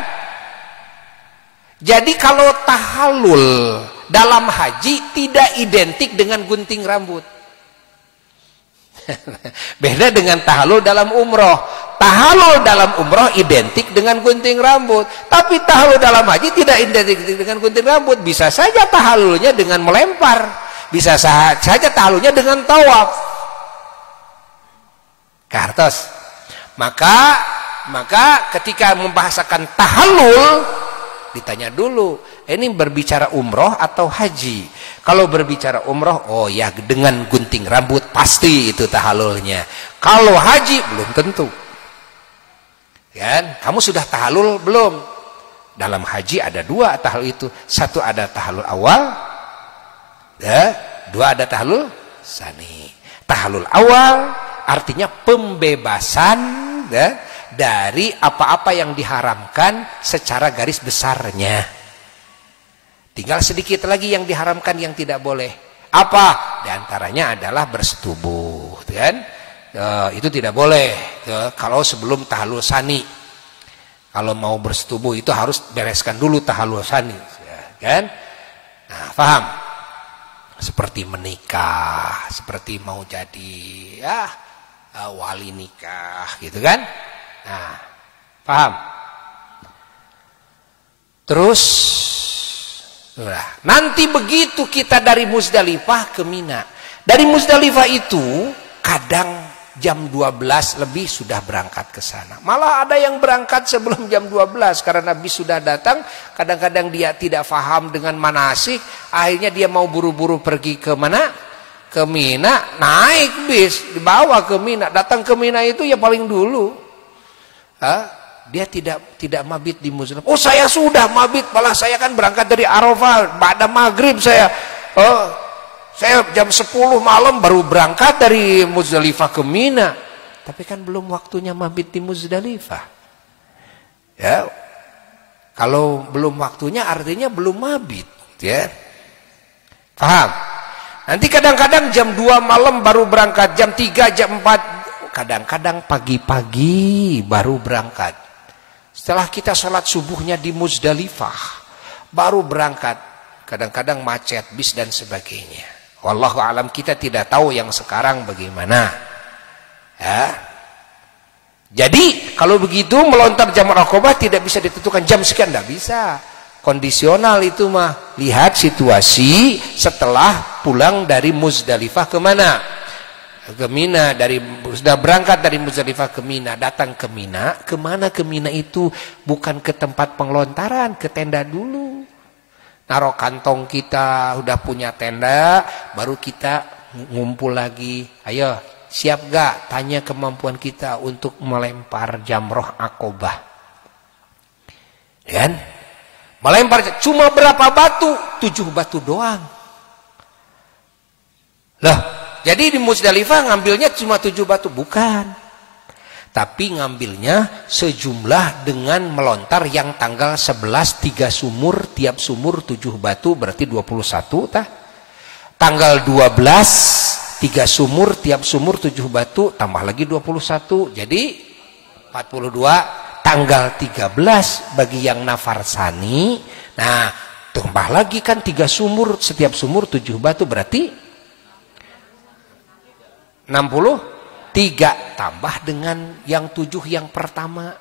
Jadi kalau tahallul dalam haji tidak identik dengan gunting rambut. Beda dengan tahallul dalam umroh. Tahallul dalam umroh identik dengan gunting rambut. Tapi tahallul dalam haji tidak identik dengan gunting rambut. Bisa saja tahallulnya dengan melempar. Bisa saja tahallulnya dengan tawaf. Kartos. Maka ketika membahasakan tahallul, ditanya dulu, ini berbicara umroh atau haji? Kalau berbicara umroh, oh ya dengan gunting rambut pasti itu tahallulnya. Kalau haji belum tentu. Kan? Kamu sudah tahallul belum? Dalam haji ada dua tahallul itu. Satu ada tahallul awal, ya, dua ada tahallul sani. Tahallul awal artinya pembebasan, ya, dari apa-apa yang diharamkan secara garis besarnya. Tinggal sedikit lagi yang diharamkan yang tidak boleh. Apa? Di antaranya adalah bersetubuh, kan? Itu tidak boleh. Kalau sebelum tahallul sani. Kalau mau bersetubuh itu harus bereskan dulu tahallul sani, kan? Nah, paham? Seperti menikah, seperti mau jadi wali nikah, gitu kan? Nah, paham? Terus nanti begitu kita dari Muzdalifah ke Mina. Dari Muzdalifah itu kadang jam 12 lebih sudah berangkat ke sana. Malah ada yang berangkat sebelum jam 12 karena Nabi sudah datang. Kadang-kadang dia tidak paham dengan manasik, akhirnya dia mau buru-buru pergi ke mana? Ke Mina, naik bis, dibawa ke Mina. Datang ke Mina itu ya paling dulu. Dia tidak mabit di Muzdalifah. Oh, saya sudah mabit, malah saya kan berangkat dari Arafah pada maghrib saya jam 10 malam baru berangkat dari Muzdalifah ke Mina. Tapi kan belum waktunya mabit di Muzdalifah. Ya. Kalau belum waktunya artinya belum mabit, ya. Paham? Nanti kadang-kadang jam 2 malam baru berangkat, jam 3, jam 4, kadang-kadang pagi-pagi baru berangkat. Setelah kita sholat subuhnya di Muzdalifah, baru berangkat. Kadang-kadang macet, bis dan sebagainya. Wallahu alam, kita tidak tahu yang sekarang bagaimana. Ya. Jadi kalau begitu melontar jamrat Aqabah tidak bisa ditentukan jam sekian, tidak bisa. Kondisional itu mah. Lihat situasi setelah pulang dari Muzdalifah kemana? Ke Mina. Sudah berangkat dari Muzdalifah ke Mina, datang ke Mina. Kemana ke Mina itu? Bukan ke tempat pengelontaran, ke tenda dulu. Naruh kantong kita, udah punya tenda, baru kita ngumpul lagi. Ayo, siap gak? Tanya kemampuan kita untuk melempar jamroh Aqabah. Kan? Melempar cuma berapa batu? 7 batu doang. Lah, jadi di Muzdalifah ngambilnya cuma 7 batu, bukan. Tapi ngambilnya sejumlah dengan melontar yang tanggal 11 3 sumur, tiap sumur 7 batu berarti 21 tah. Tanggal 12 3 sumur, tiap sumur 7 batu tambah lagi 21. Jadi 42. Tanggal 13 bagi yang nafarsani. Nah, tambah lagi kan 3 sumur, setiap sumur 7 batu berarti 63 tambah dengan yang 7 yang pertama.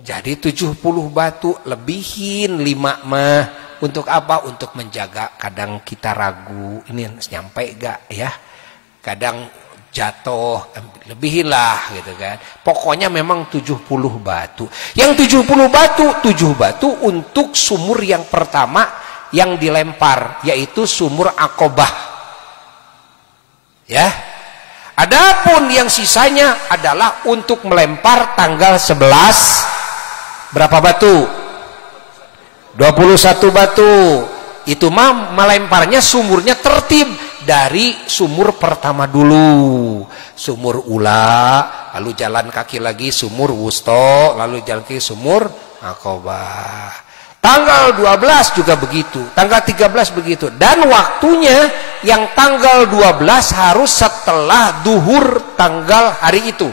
Jadi 70 batu lebihin 5 mah. Untuk apa? Untuk menjaga, kadang kita ragu ini nyampe gak ya. Kadang jatuh, lebihin lah gitu kan. Pokoknya memang 70 batu. Yang 70 batu, 7 batu untuk sumur yang pertama yang dilempar, yaitu sumur Aqabah. Ya. Adapun yang sisanya adalah untuk melempar tanggal 11 berapa batu? 21 batu. Itu mah melemparnya sumurnya tertib dari sumur pertama dulu, sumur ula, lalu jalan kaki lagi sumur wusto, lalu jalan kaki sumur Aqabah. Tanggal 12 juga begitu, tanggal 13 begitu. Dan waktunya yang tanggal 12 harus setelah duhur tanggal hari itu.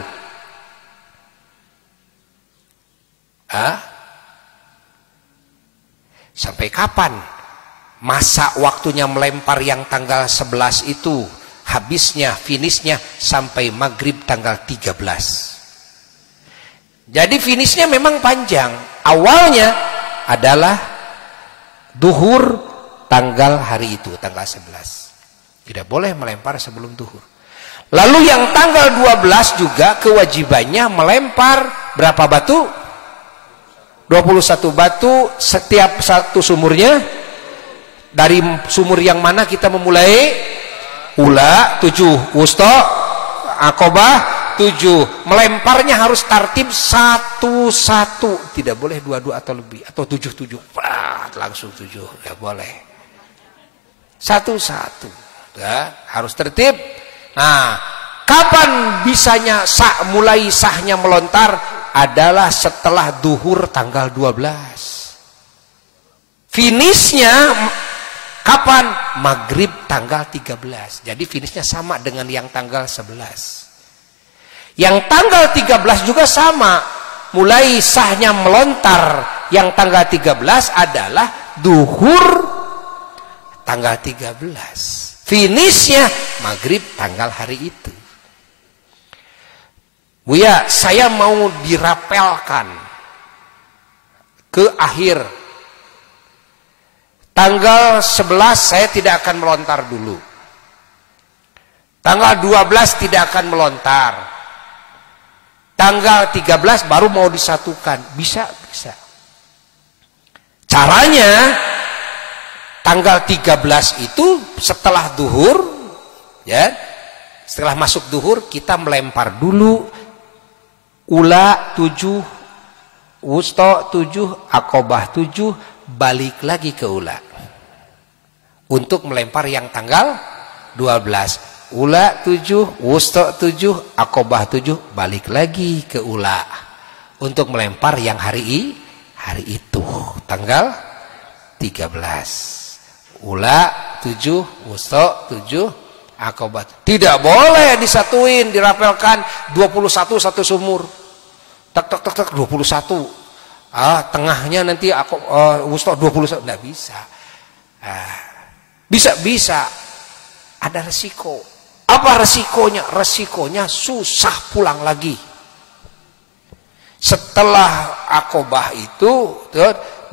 Sampai kapan masa waktunya melempar yang tanggal 11 itu? Habisnya, finishnya sampai maghrib tanggal 13. Jadi finishnya memang panjang. Awalnya adalah duhur tanggal hari itu, tanggal 11. Tidak boleh melempar sebelum duhur. Lalu yang tanggal 12 juga kewajibannya melempar berapa batu? 21 batu setiap satu sumurnya. Dari sumur yang mana kita memulai? Ula 7, wusta, akobah 7. Melemparnya harus tartib satu-satu. Tidak boleh 2-2 atau lebih. Atau 7-7. Langsung 7. Tidak boleh. Satu-satu. Ya, harus tertib. Nah, kapan bisanya mulai sahnya melontar? Adalah setelah duhur tanggal 12. Finishnya kapan? Maghrib tanggal 13. Jadi finishnya sama dengan yang tanggal 11. Yang tanggal 13 juga sama. Mulai sahnya melontar yang tanggal 13 adalah duhur tanggal 13. Finishnya maghrib tanggal hari itu. Buya, saya mau dirapelkan ke akhir. Tanggal 11 saya tidak akan melontar dulu. Tanggal 12 tidak akan melontar. Tanggal 13 baru mau disatukan. Bisa, bisa. Caranya, tanggal 13 itu setelah duhur, ya, setelah masuk duhur kita melempar dulu. Ula 7, wusta 7, akobah 7, balik lagi ke ula. Untuk melempar yang tanggal 12. Ula 7, wusta 7, akobah 7, balik lagi ke ula. Untuk melempar yang hari itu, tanggal 13. Ula 7, wusta 7, akobah. Tidak boleh disatuin, dirapelkan 21 satu sumur. Tak 21. Tengahnya nanti wusta 21. Enggak bisa. Bisa. Ada resiko. Apa resikonya? Resikonya susah pulang lagi. Setelah akobah itu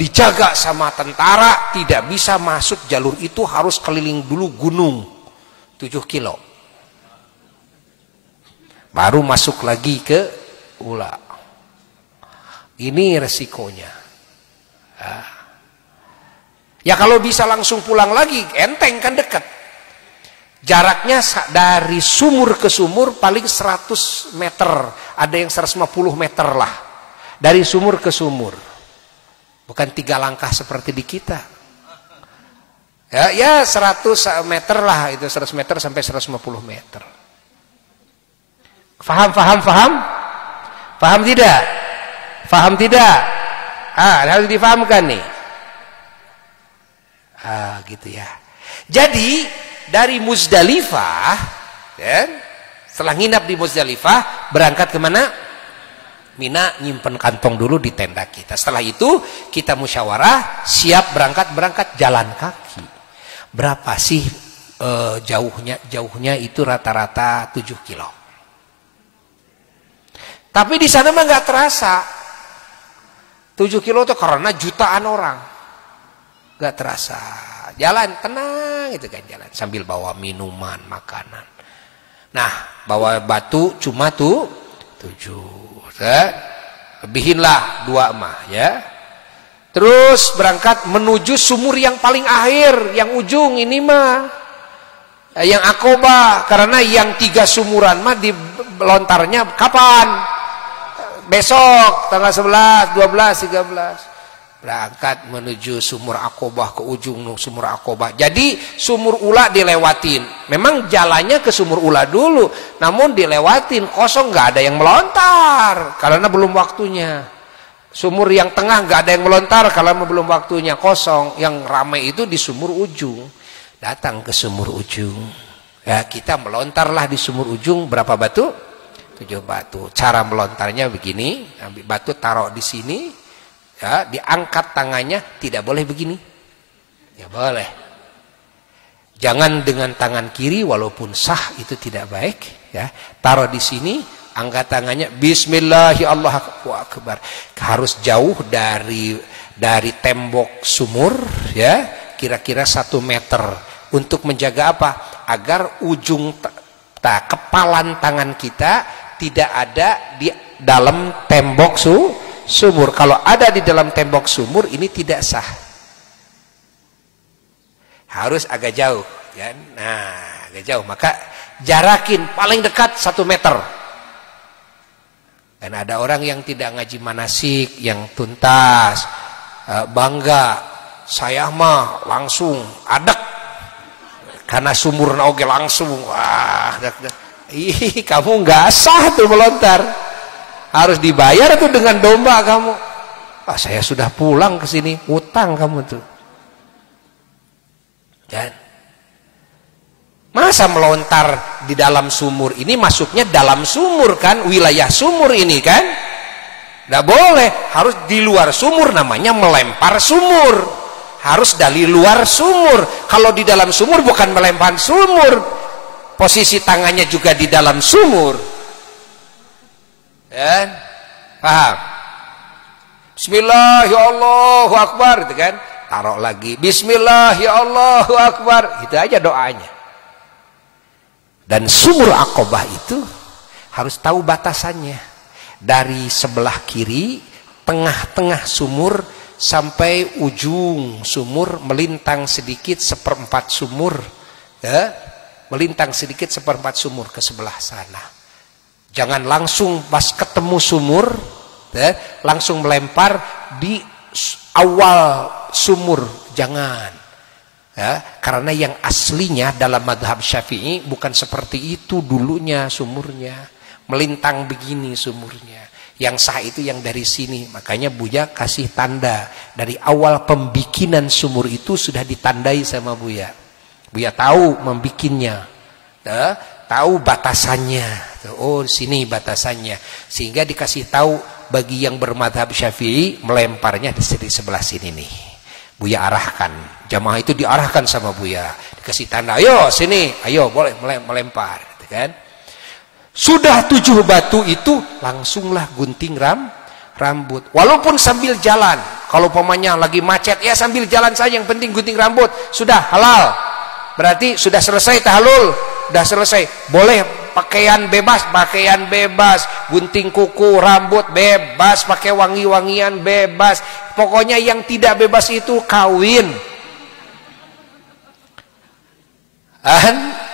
dijaga sama tentara, tidak bisa masuk jalur itu, harus keliling dulu gunung 7 kilo. Baru masuk lagi ke ula. Ini resikonya. Ya kalau bisa langsung pulang lagi, enteng kan, dekat. Jaraknya dari sumur ke sumur paling 100 meter. Ada yang 150 meter lah. Dari sumur ke sumur. Bukan 3 langkah seperti di kita. Ya 100 meter lah. Itu 100 meter sampai 150 meter. Faham? Faham tidak? Faham tidak? Harus difahamkan nih. Gitu ya. Jadi dari Muzdalifah, kan? Setelah nginap di Muzdalifah, berangkat kemana? Mina, nyimpen kantong dulu di tenda kita. Setelah itu kita musyawarah, siap berangkat jalan kaki. Berapa sih jauhnya? Jauhnya itu rata-rata 7 kilo. Tapi di sana mah nggak terasa. 7 kilo itu karena jutaan orang. Nggak terasa. Jalan tenang itu kan, jalan sambil bawa minuman, makanan. Nah, bawa batu cuma 7. Lebihinlah 2 mah ya. Terus berangkat menuju sumur yang paling akhir, yang ujung ini mah yang akobah, karena yang 3 sumuran mah di lontarnya kapan? Besok tanggal 11, 12, 13. Berangkat menuju sumur akobah, ke ujung sumur akobah. Jadi sumur ula dilewatin. Memang jalannya ke sumur ula dulu, namun dilewatin kosong, nggak ada yang melontar karena belum waktunya. Sumur yang tengah nggak ada yang melontar kalau belum waktunya, kosong. Yang ramai itu di sumur ujung. Datang ke sumur ujung. Ya, kita melontarlah di sumur ujung. Berapa batu? 7 batu. Cara melontarnya begini, ambil batu taruh di sini, ya, diangkat tangannya, tidak boleh begini. Ya boleh. Jangan dengan tangan kiri, walaupun sah itu tidak baik. Ya, taruh di sini, angkat tangannya, Bismillahirrahmanirrahim. Harus jauh dari tembok sumur, ya, kira-kira 1 meter. Untuk menjaga apa? Agar ujung kepalan tangan kita tidak ada di dalam tembok sumur. Kalau ada di dalam tembok sumur, ini tidak sah. Harus agak jauh, kan? Nah, agak jauh. Maka jarakin paling dekat 1 meter. Dan ada orang yang tidak ngaji manasik, yang tuntas, bangga, saya mah langsung adek karena sumur oge langsung. Wah, ih, kamu nggak sah tuh melontar. Harus dibayar tuh dengan domba kamu. Ah, saya sudah pulang ke sini, utang kamu tuh. Dan masa melontar di dalam sumur ini, masuknya dalam sumur kan, wilayah sumur ini kan, nggak boleh. Harus di luar sumur, namanya melempar sumur. Harus dari luar sumur. Kalau di dalam sumur bukan melempar sumur, posisi tangannya juga di dalam sumur. Ya, paham? Bismillah ya Allahu Akbar, gitu kan? Taruh lagi, Bismillah ya Allahu Akbar, itu aja doanya. Dan sumur Aqabah itu harus tahu batasannya. Dari sebelah kiri, tengah-tengah sumur sampai ujung sumur, melintang sedikit 1/4 sumur, ya, melintang sedikit 1/4 sumur ke sebelah sana. Jangan langsung pas ketemu sumur, ya, langsung melempar di awal sumur, jangan. Ya, karena yang aslinya dalam madhab Syafi'i bukan seperti itu dulunya sumurnya, melintang begini sumurnya. Yang sah itu yang dari sini. Makanya Buya kasih tanda dari awal pembikinan sumur itu sudah ditandai sama Buya. Buya tahu membikinnya, ya, tahu batasannya. Oh, sini batasannya, sehingga dikasih tahu bagi yang bermadhab Syafi'i melemparnya di sebelah sini nih. Buya arahkan, jamaah itu diarahkan sama Buya, dikasih tanda, ayo sini, ayo boleh melempar, gitu kan? Sudah 7 batu itu langsunglah gunting rambut, walaupun sambil jalan. Kalau pemanya lagi macet, ya sambil jalan saja, yang penting gunting rambut, sudah halal. Berarti sudah selesai tahlul, sudah selesai. Boleh pakaian bebas, gunting kuku, rambut bebas, pakai wangi-wangian bebas. Pokoknya yang tidak bebas itu kawin.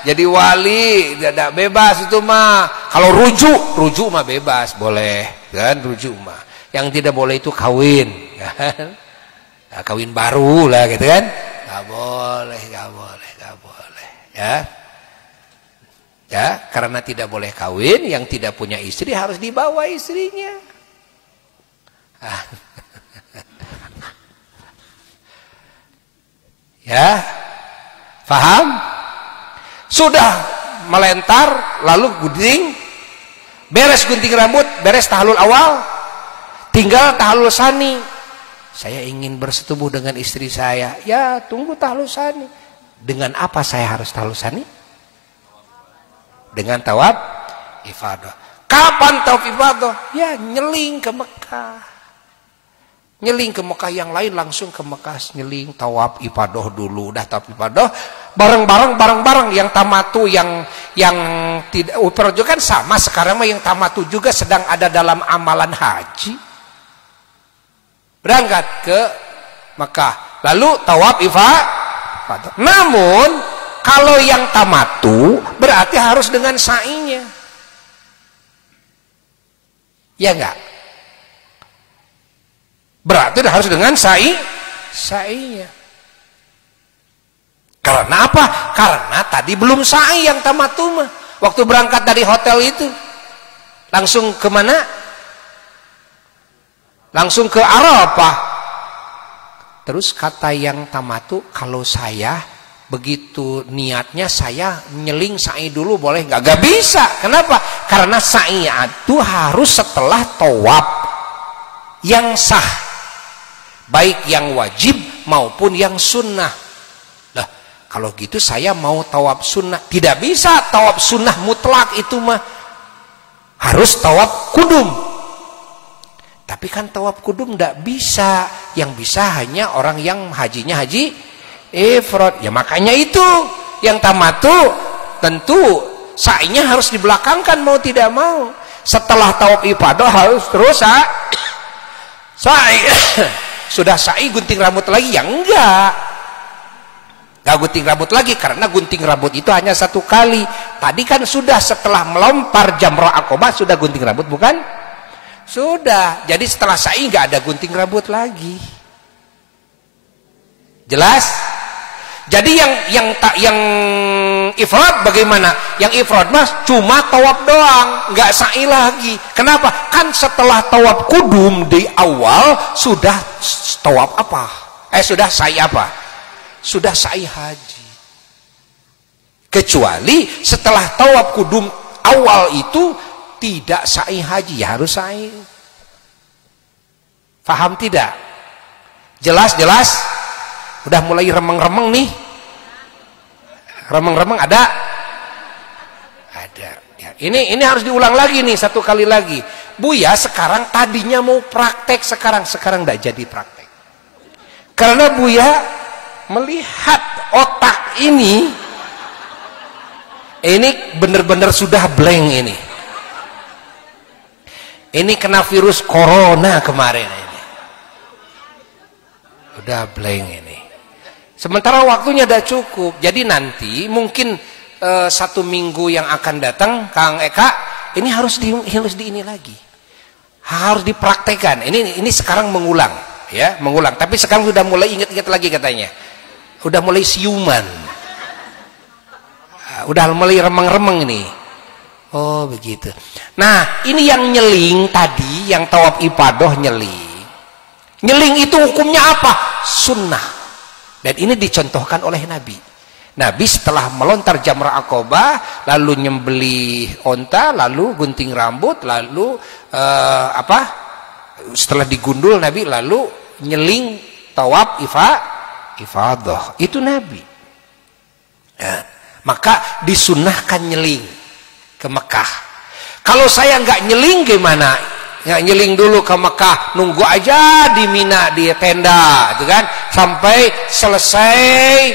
Jadi wali tidak bebas itu mah. Kalau rujuk mah bebas, boleh kan, rujuk mah. Yang tidak boleh itu kawin, kan? Nah, kawin baru lah gitu kan. Gak boleh. Ya, karena tidak boleh kawin, yang tidak punya istri harus dibawa istrinya. Ya, paham? Sudah melentar, lalu gunting, beres gunting rambut, beres tahlul awal, tinggal tahlul sani. Saya ingin bersetubuh dengan istri saya. Ya, tunggu tahlul sani. Dengan apa saya harus tahlul sani? Dengan tawaf ifadah. Kapan tawaf ifadah? Ya, nyeling ke Mekah. Nyeling ke Mekah, yang lain langsung ke Mekah, nyeling tawaf ifadah dulu. Udah tawaf ifadah bareng-bareng yang tamatu, yang tidak uprojo kan sama. Sekarang mah yang tamatu juga sedang ada dalam amalan haji. Berangkat ke Mekah, lalu tawaf ifadah. Namun kalau yang tamatu berarti harus dengan sa'inya. Ya enggak? Berarti harus dengan sa'inya. Karena apa? Karena tadi belum sa'i yang tamatu mah. Waktu berangkat dari hotel itu langsung kemana? langsung ke Arafah. Terus kata yang tamatu, kalau saya begitu niatnya saya nyeling sa'i dulu boleh nggak? Gak bisa. Kenapa? Karena sa'i itu harus setelah tawaf yang sah, baik yang wajib maupun yang sunnah. Lah, kalau gitu saya mau tawaf sunnah, tidak bisa tawaf sunnah mutlak itu mah, harus tawaf kudum. Tapi kan tawaf kudum tidak bisa, yang bisa hanya orang yang hajinya haji ifrad. Ya makanya itu yang tamatu tentu sa'inya harus dibelakangkan mau tidak mau. Setelah tawaf ifadah harus terus sa'i. Sudah sa'i gunting rambut lagi? Ya enggak. Enggak gunting rambut lagi, karena gunting rambut itu hanya satu kali. Tadi kan sudah setelah melempar jamrah Aqabah sudah gunting rambut, bukan? Sudah. Jadi setelah sa'i enggak ada gunting rambut lagi. Jelas? Jadi yang ifrad bagaimana? Yang ifrad mas cuma tawaf doang, nggak sa'i lagi. Kenapa? Kan setelah tawaf kudum di awal sudah tawaf apa? Sudah sa'i apa? Sudah sa'i haji. Kecuali setelah tawaf kudum awal itu tidak sa'i haji, ya harus sa'i. Faham tidak? Jelas? Udah mulai remeng-remeng nih. Remeng-remeng ada? Ada. Ya, ini harus diulang lagi nih, satu kali lagi. Buya sekarang tadinya mau praktek, sekarang tidak jadi praktek. Karena Buya melihat otak ini benar-benar sudah blank ini. Ini kena virus corona kemarin ini. Udah blank ini. Sementara waktunya udah cukup. Jadi nanti mungkin 1 minggu yang akan datang, Kang Eka, ini harus di ini lagi. Harus dipraktekkan. Ini sekarang mengulang, ya, mengulang. Tapi sekarang sudah mulai ingat-ingat lagi katanya. Udah mulai siuman. Udah mulai remeng-remeng ini. Oh, begitu. Nah, ini yang nyeling tadi, yang tawaf ifadah nyeling. Nyeling itu hukumnya apa? Sunnah. Dan ini dicontohkan oleh Nabi. Nabi setelah melontar jamrah Aqabah, lalu nyembelih onta, lalu gunting rambut, lalu setelah digundul Nabi lalu nyeling tawaf ifadah. Itu Nabi. Nah, maka disunnahkan nyeling ke Mekah. Kalau saya nggak nyeling gimana? Ya, nyeling dulu ke Mekah, nunggu aja di Mina di tenda, gitu kan, sampai selesai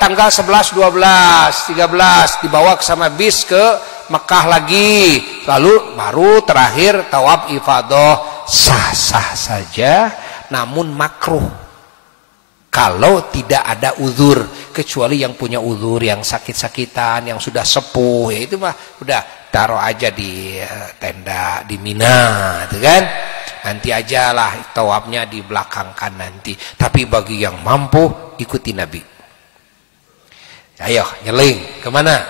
tanggal 11, 12, 13 dibawa sama bis ke Mekah lagi, lalu baru terakhir tawaf ifadah. Sah-sah saja, namun makruh kalau tidak ada uzur, kecuali yang punya uzur, yang sakit-sakitan, yang sudah sepuh, ya itu mah udah taruh aja di tenda di Mina, gitu kan. Nanti ajalah tawafnya dibelakangkan nanti. Tapi bagi yang mampu ikuti Nabi. Ayo nyeling kemana?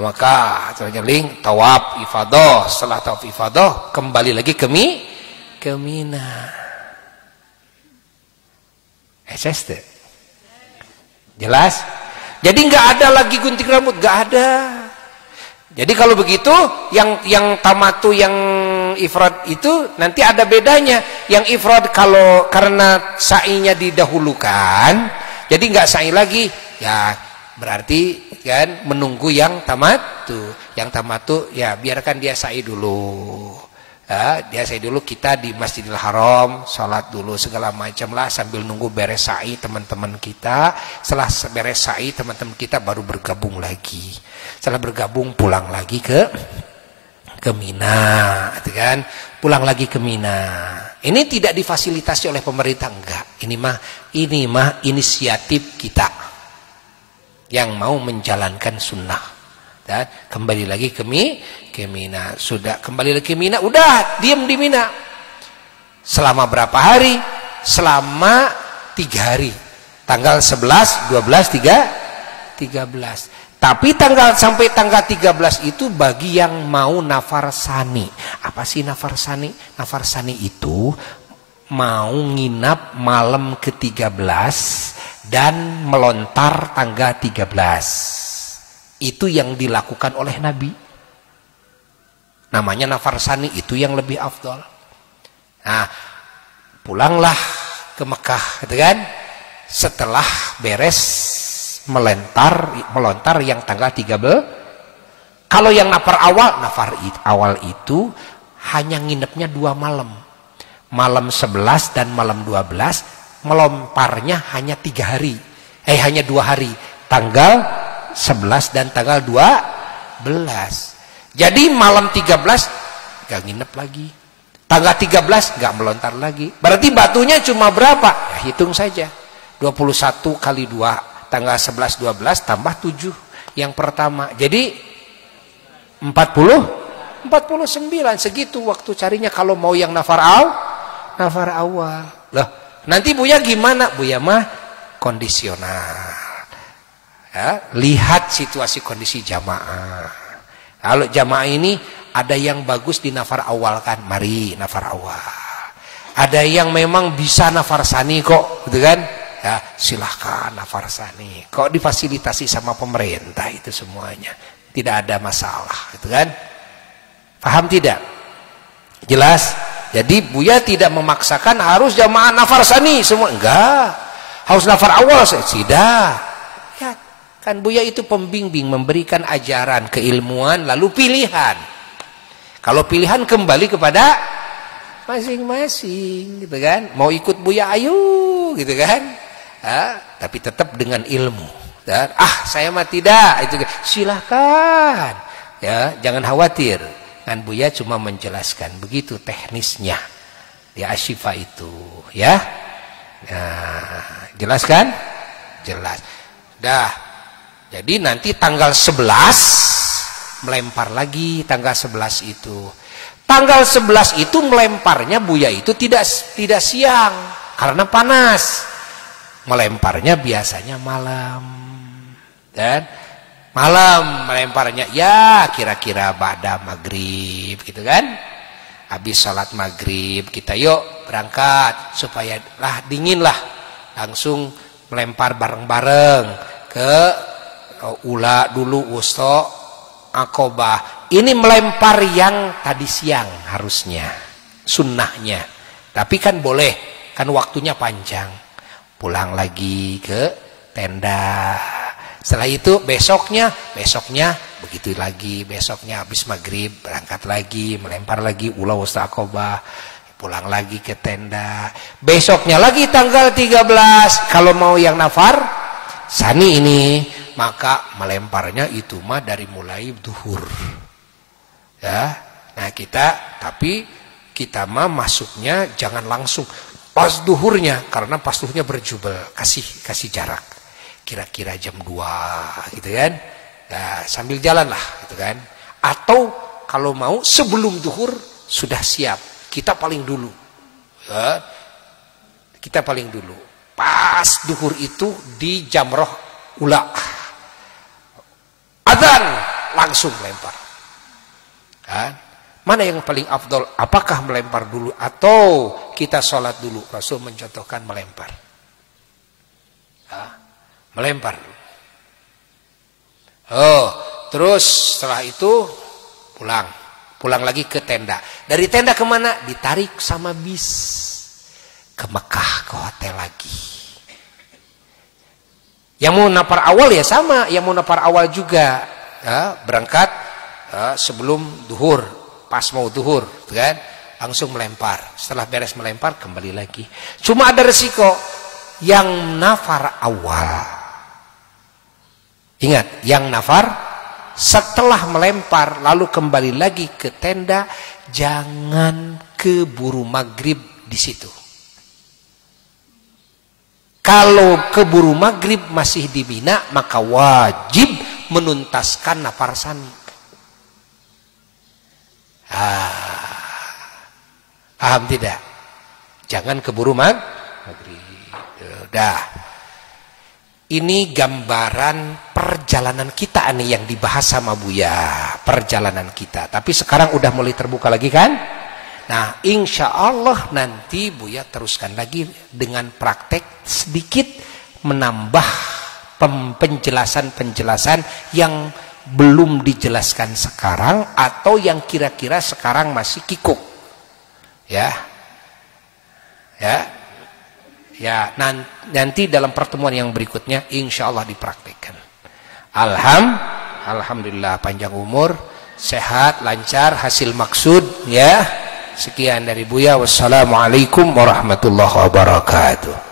Maka nyeling tawaf ifadah. Setelah tawaf ifadah kembali lagi ke Mina. Jelas? Jadi nggak ada lagi gunting rambut, nggak ada. Jadi kalau begitu yang tamatu yang ifrad itu nanti ada bedanya. Yang ifrad kalau karena sa'inya didahulukan, jadi nggak sa'i lagi, ya berarti kan menunggu yang tamatu. Yang tamatu ya biarkan dia sa'i dulu. Ya, dia sa'i dulu, kita di Masjidil Haram sholat dulu segala macam lah sambil nunggu beres sa'i teman-teman kita. Setelah beres sa'i teman-teman kita baru bergabung lagi. Setelah bergabung pulang lagi ke Mina, gitu kan? Pulang lagi ke Mina. Ini tidak difasilitasi oleh pemerintah, enggak. Ini mah inisiatif kita yang mau menjalankan sunnah. Dan kembali lagi ke Mina. Sudah kembali lagi ke Mina, udah diam di Mina. Selama berapa hari? Selama 3 hari. Tanggal 11, 12, 13. Tapi sampai tanggal 13 itu bagi yang mau nafar sani. Apa sih nafar sani? Nafar sani itu mau nginap malam ke-13 dan melontar tanggal 13. Itu yang dilakukan oleh Nabi. Namanya nafar sani, itu yang lebih afdol. Nah, pulanglah ke Mekah, gitu kan? Setelah beres melontar yang tanggal 13. Kalau yang nafar awal itu hanya nginepnya 2 malam. Malam 11 dan malam 12, melomparnya hanya 3 hari. Hanya 2 hari. Tanggal 11 dan tanggal 12. Jadi malam 13 gak nginep lagi. Tanggal 13 gak melontar lagi. Berarti batunya cuma berapa? Ya, hitung saja. 21 kali 2. Tanggal 11, 12 tambah 7 yang pertama. Jadi 49 segitu waktu carinya kalau mau yang nafar awal. Loh, nanti Buya gimana? Buya mah kondisional. Ya, lihat situasi kondisi jamaah. Kalau jamaah ini ada yang bagus di nafar awal kan, mari nafar awal. Ada yang memang bisa nafar sani kok, gitu kan? Ya, silahkan nafar sani. Kok difasilitasi sama pemerintah itu semuanya. Tidak ada masalah, gitu kan? Paham tidak? Jelas? Jadi Buya tidak memaksakan harus jamaah nafar sani semua. Enggak. Harus nafar awal saja. Tidak. Ya, kan Buya itu pembimbing, memberikan ajaran, keilmuan, lalu pilihan. Kalau pilihan kembali kepada masing-masing, gitu kan? Mau ikut Buya, ayo, gitu kan? Tapi tetap dengan ilmu. Dan, saya mah tidak, itu silahkan. Ya, jangan khawatir. Kan Buya cuma menjelaskan begitu teknisnya di Asyifa itu, ya. Nah, jelas kan? Jelas. Dah. Jadi nanti tanggal 11 melempar lagi tanggal 11 itu. Tanggal 11 itu melemparnya Buya itu tidak siang karena panas. Melemparnya biasanya malam. Dan malam melemparnya ya kira-kira ba'da maghrib gitu kan. Habis sholat maghrib kita yuk berangkat supaya dingin lah. Langsung melempar bareng-bareng ke ula dulu, wusto, akobah. Ini melempar yang tadi siang harusnya, sunnahnya. Tapi kan boleh, kan waktunya panjang. Pulang lagi ke tenda. Setelah itu besoknya begitu lagi. Besoknya habis maghrib berangkat lagi, melempar lagi ula, wusto, akobah. Pulang lagi ke tenda. Besoknya lagi tanggal 13. Kalau mau yang nafar sani ini, maka melemparnya itu mah dari mulai duhur. Ya. Nah, tapi kita mah masuknya jangan langsung pas duhurnya, karena pas duhurnya berjubel, kasih jarak. Kira-kira jam 2 gitu kan. Nah, sambil jalan lah gitu kan. Atau kalau mau sebelum duhur sudah siap. Kita paling dulu. Ya. Kita paling dulu. Pas duhur itu di jamroh ula. Adzan langsung melempar. Kan? Mana yang paling afdol? Apakah melempar dulu atau kita sholat dulu? Rasul mencontohkan melempar. Melempar. Terus setelah itu pulang. Pulang lagi ke tenda. Dari tenda kemana? Ditarik sama bis. Ke Mekah, ke hotel lagi. Yang mau nafar awal ya sama. Yang mau nafar awal juga. Berangkat sebelum duhur. Pas mau duhur, kan? Langsung melempar. Setelah beres melempar, kembali lagi. Cuma ada resiko. Yang nafar awal. Ingat, yang nafar setelah melempar, lalu kembali lagi ke tenda, jangan keburu maghrib di situ. Kalau keburu maghrib masih di Mina, maka wajib menuntaskan nafar sani. Paham tidak? Jangan keburu maghrib. Udah. Ini gambaran perjalanan perjalanan kita nih yang dibahas sama Buya, perjalanan kita. Tapi sekarang udah mulai terbuka lagi kan? Nah, insya Allah nanti Buya teruskan lagi dengan praktek sedikit menambah penjelasan-penjelasan yang belum dijelaskan sekarang atau yang kira-kira sekarang masih kikuk. Ya. Ya, nanti dalam pertemuan yang berikutnya insya Allah dipraktekkan. Alhamdulillah panjang umur, sehat, lancar, hasil maksud ya. Sekian dari Buya. Wassalamualaikum warahmatullahi wabarakatuh.